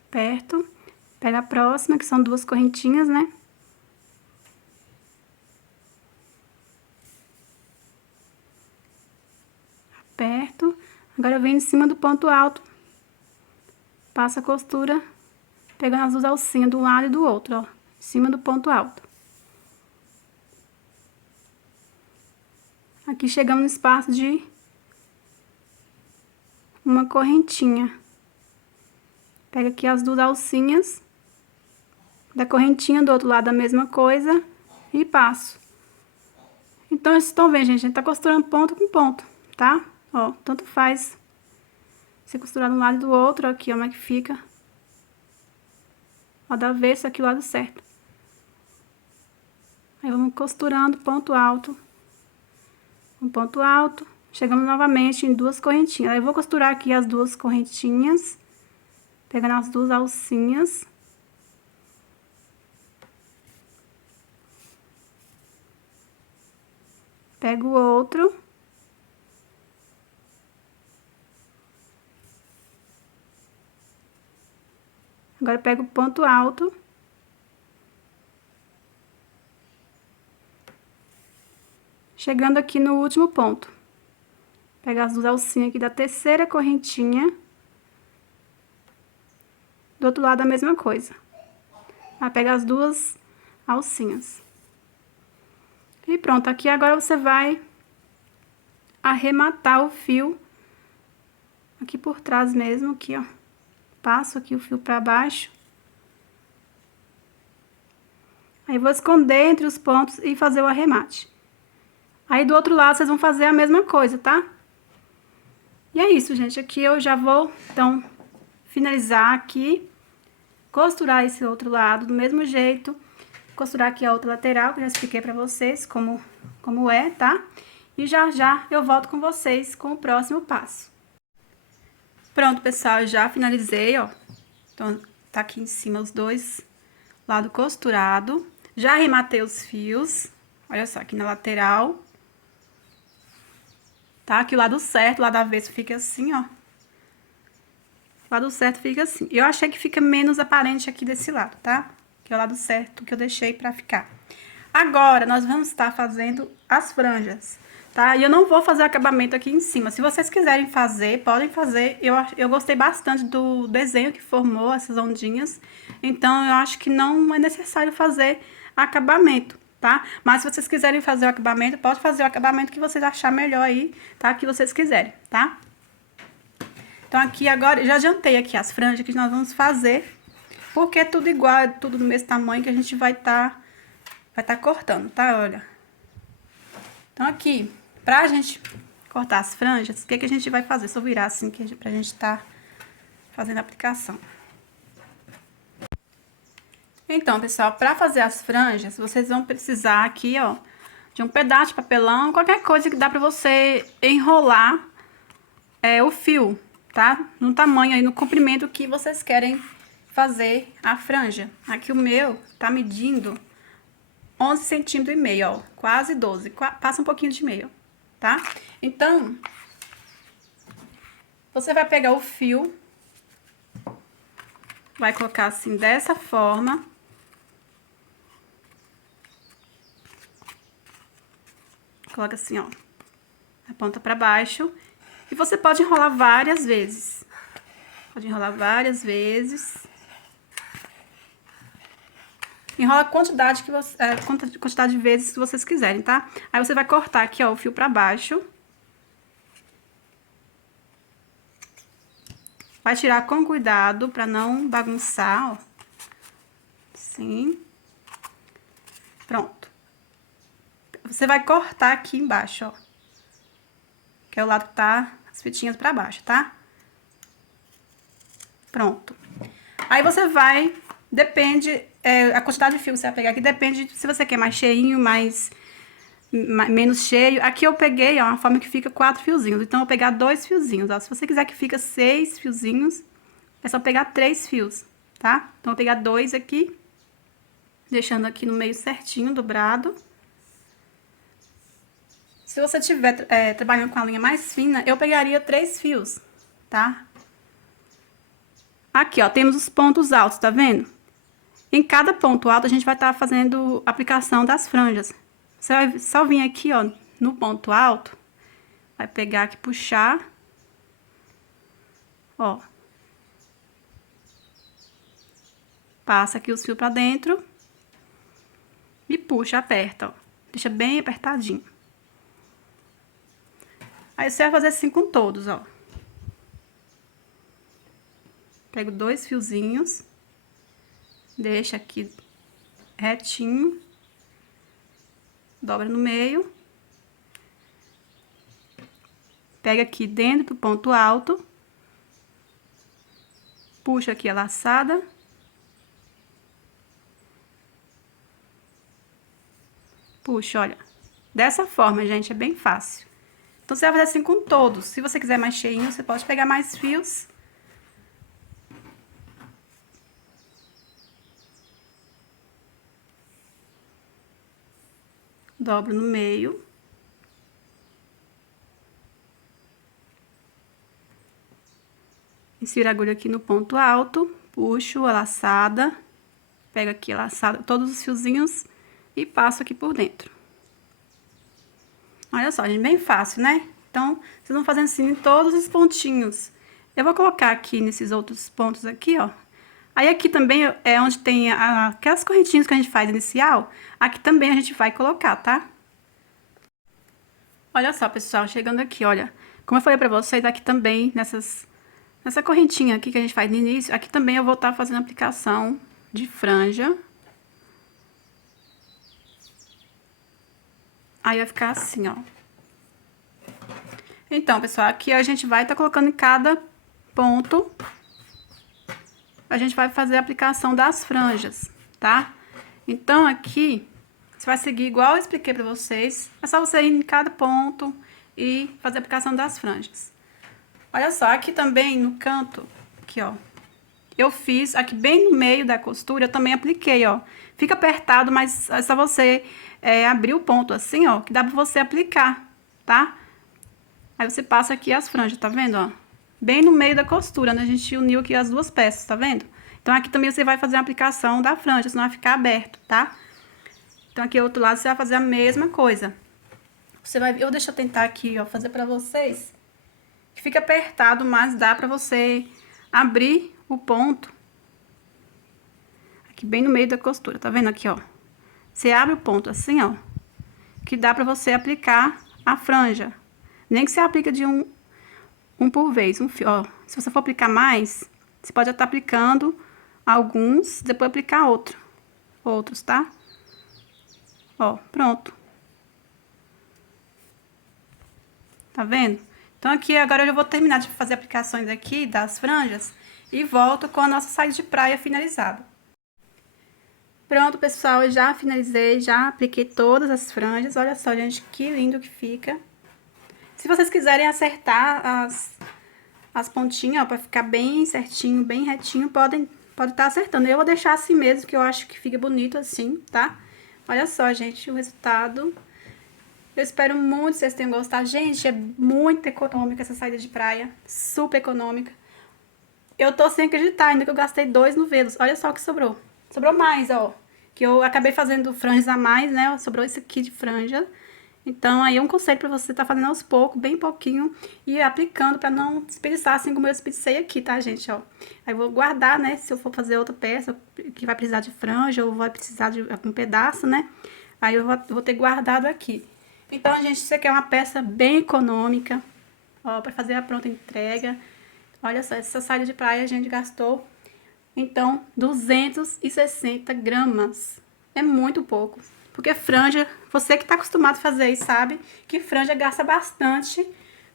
Aperto, pega a próxima, que são duas correntinhas, né? Aperto. Agora eu venho em cima do ponto alto. Passo a costura, pegando as duas alcinhas de um lado e do outro, ó. Em cima do ponto alto. Aqui chegamos no espaço de uma correntinha. Pega aqui as duas alcinhas da correntinha, do outro lado a mesma coisa e passo. Então, vocês estão vendo, gente, a gente tá costurando ponto com ponto, tá? Ó, tanto faz você costurar de um lado e do outro, aqui, ó, como é que fica. Ó, da avesso aqui o lado certo. Aí, vamos costurando ponto alto, um ponto alto. Chegamos novamente em duas correntinhas. Aí, eu vou costurar aqui as duas correntinhas, pegando as duas alcinhas. Pego o outro. Agora, pego o ponto alto. Chegando aqui no último ponto. Pega as duas alcinhas aqui da terceira correntinha. Do outro lado, a mesma coisa. Vai pegar as duas alcinhas. E pronto, aqui agora você vai arrematar o fio aqui por trás mesmo, aqui, ó. Passo aqui o fio pra baixo. Aí, vou esconder entre os pontos e fazer o arremate. Aí, do outro lado, vocês vão fazer a mesma coisa, tá? E é isso, gente. Aqui eu já vou, então, finalizar aqui. Costurar esse outro lado do mesmo jeito. Costurar aqui a outra lateral, que eu já expliquei pra vocês como é, tá? E já já eu volto com vocês com o próximo passo. Pronto, pessoal, eu já finalizei, ó. Então, tá aqui em cima os dois lados costurados. Já arrematei os fios. Olha só, aqui na lateral. Tá? Aqui o lado certo, o lado avesso fica assim, ó. O lado certo fica assim. Eu achei que fica menos aparente aqui desse lado, tá? Que é o lado certo que eu deixei pra ficar. Agora, nós vamos estar fazendo as franjas, tá? E eu não vou fazer acabamento aqui em cima. Se vocês quiserem fazer, podem fazer. Eu gostei bastante do desenho que formou essas ondinhas. Então, eu acho que não é necessário fazer acabamento, tá? Mas se vocês quiserem fazer o acabamento, pode fazer o acabamento que vocês acharem melhor aí, tá? Que vocês quiserem, tá? Então, aqui agora, eu já adiantei aqui as franjas que nós vamos fazer. Porque é tudo igual, é tudo do mesmo tamanho que a gente vai tá cortando, tá? Olha. Então, aqui, pra gente cortar as franjas, o que que a gente vai fazer? Só virar assim, pra gente tá fazendo a aplicação. Então, pessoal, pra fazer as franjas, vocês vão precisar aqui, ó, de um pedaço de papelão, qualquer coisa que dá pra você enrolar o fio, tá? No tamanho aí, no comprimento que vocês querem fazer a franja. Aqui o meu tá medindo 11 centímetros e meio, ó, quase 12, passa um pouquinho de meio, tá? Então, você vai pegar o fio, vai colocar assim, dessa forma. Coloca assim, ó, a ponta pra baixo. E você pode enrolar várias vezes. Pode enrolar várias vezes. Enrola a quantidade quantidade de vezes que vocês quiserem, tá? Aí você vai cortar aqui, ó, o fio pra baixo. Vai tirar com cuidado pra não bagunçar, ó. Assim. Pronto. Você vai cortar aqui embaixo, ó. Que é o lado que tá as fitinhas pra baixo, tá? Pronto. Aí você vai, depende, a quantidade de fio que você vai pegar aqui depende se você quer mais cheinho, menos cheio. Aqui eu peguei, ó, uma forma que fica 4 fiozinhos. Então, eu vou pegar 2 fiozinhos, ó. Se você quiser que fica 6 fiozinhos, é só pegar 3 fios, tá? Então, eu vou pegar 2 aqui, deixando aqui no meio certinho, dobrado. Se você estiver trabalhando com a linha mais fina, eu pegaria 3 fios, tá? Aqui, ó, temos os pontos altos, tá vendo? Em cada ponto alto, a gente vai estar fazendo a aplicação das franjas. Você vai só vir aqui, ó, no ponto alto, vai pegar aqui, puxar, ó. Passa aqui os fios pra dentro e puxa, aperta, ó. Deixa bem apertadinho. Aí, você vai fazer assim com todos, ó. Pego 2 fiozinhos, deixa aqui retinho, dobra no meio, pega aqui dentro do ponto alto, puxa aqui a laçada, puxa, olha, dessa forma, gente, é bem fácil. Então, você vai fazer assim com todos. Se você quiser mais cheinho, você pode pegar mais fios. Dobro no meio. Insiro a agulha aqui no ponto alto, puxo a laçada, pego aqui a laçada, todos os fiozinhos e passo aqui por dentro. Olha só, gente, bem fácil, né? Então, vocês vão fazendo assim em todos os pontinhos. Eu vou colocar aqui nesses outros pontos aqui, ó. Aí aqui também é onde tem aquelas correntinhas que a gente faz inicial, aqui também a gente vai colocar, tá? Olha só, pessoal, chegando aqui, olha. Como eu falei pra vocês, aqui também, nessa correntinha aqui que a gente faz no início, aqui também eu vou estar fazendo aplicação de franja. Aí vai ficar assim, ó. Então, pessoal, aqui a gente vai estar colocando em cada ponto. A gente vai fazer a aplicação das franjas, tá? Então, aqui, você vai seguir igual eu expliquei pra vocês. É só você ir em cada ponto e fazer a aplicação das franjas. Olha só, aqui também no canto, aqui, ó. Eu fiz aqui bem no meio da costura, eu também apliquei, ó. Fica apertado, mas é só você abrir o ponto assim, ó, que dá pra você aplicar, tá? Aí você passa aqui as franjas, tá vendo, ó? Bem no meio da costura, né? A gente uniu aqui as duas peças, tá vendo? Então, aqui também você vai fazer a aplicação da franja, senão vai ficar aberto, tá? Então, aqui do outro lado você vai fazer a mesma coisa. Você vai... Eu deixo eu tentar aqui, ó, fazer pra vocês. Que fica apertado, mas dá pra você abrir o ponto. Aqui bem no meio da costura, tá vendo aqui, ó? Você abre o ponto assim, ó. Que dá pra você aplicar a franja. Nem que você aplique de um por vez, um fio, ó. Se você for aplicar mais, você pode estar aplicando alguns, depois aplicar outros, tá? Ó, pronto. Tá vendo? Então, aqui agora eu já vou terminar de fazer aplicações aqui das franjas e volto com a nossa saída de praia finalizada. Pronto, pessoal, eu já finalizei, já apliquei todas as franjas. Olha só, gente, que lindo que fica. Se vocês quiserem acertar as pontinhas, ó, pra ficar bem certinho, bem retinho, pode estar acertando. Eu vou deixar assim mesmo, que eu acho que fica bonito assim, tá? Olha só, gente, o resultado. Eu espero muito que vocês tenham gostado. Gente, é muito econômica essa saída de praia, super econômica. Eu tô sem acreditar ainda que eu gastei 2 novelos. Olha só o que sobrou. Sobrou mais, ó. Que eu acabei fazendo franjas a mais, né? Sobrou esse aqui de franja. Então, aí é um conselho pra você tá fazendo aos poucos, bem pouquinho, e aplicando pra não desperdiçar, assim como eu desperdicei aqui, tá, gente, ó. Aí eu vou guardar, né, se eu for fazer outra peça que vai precisar de franja ou vai precisar de algum pedaço, né, aí eu vou ter guardado aqui. Então, gente, isso aqui é uma peça bem econômica, ó, pra fazer a pronta entrega. Olha só, essa saia de praia a gente gastou, então, 260 gramas. É muito pouco. Porque franja, você que tá acostumado a fazer isso, sabe? Que franja gasta bastante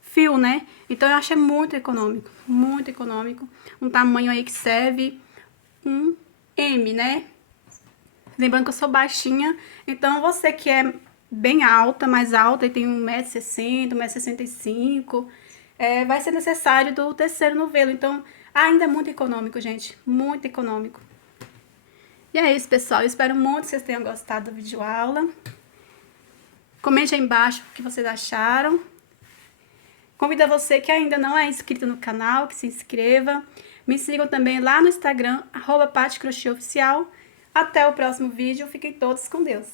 fio, né? Então, eu achei muito econômico. Muito econômico. Um tamanho aí que serve um M, né? Lembrando que eu sou baixinha. Então, você que é bem alta, mais alta, e tem 1,60 m, 1,65 m, vai ser necessário do terceiro novelo. Então, ainda é muito econômico, gente. Muito econômico. E é isso, pessoal. Eu espero muito que vocês tenham gostado do vídeo aula. Comente aí embaixo o que vocês acharam. Convido você que ainda não é inscrito no canal, que se inscreva. Me sigam também lá no Instagram, @PatiCrochêOficial. Até o próximo vídeo. Fiquem todos com Deus.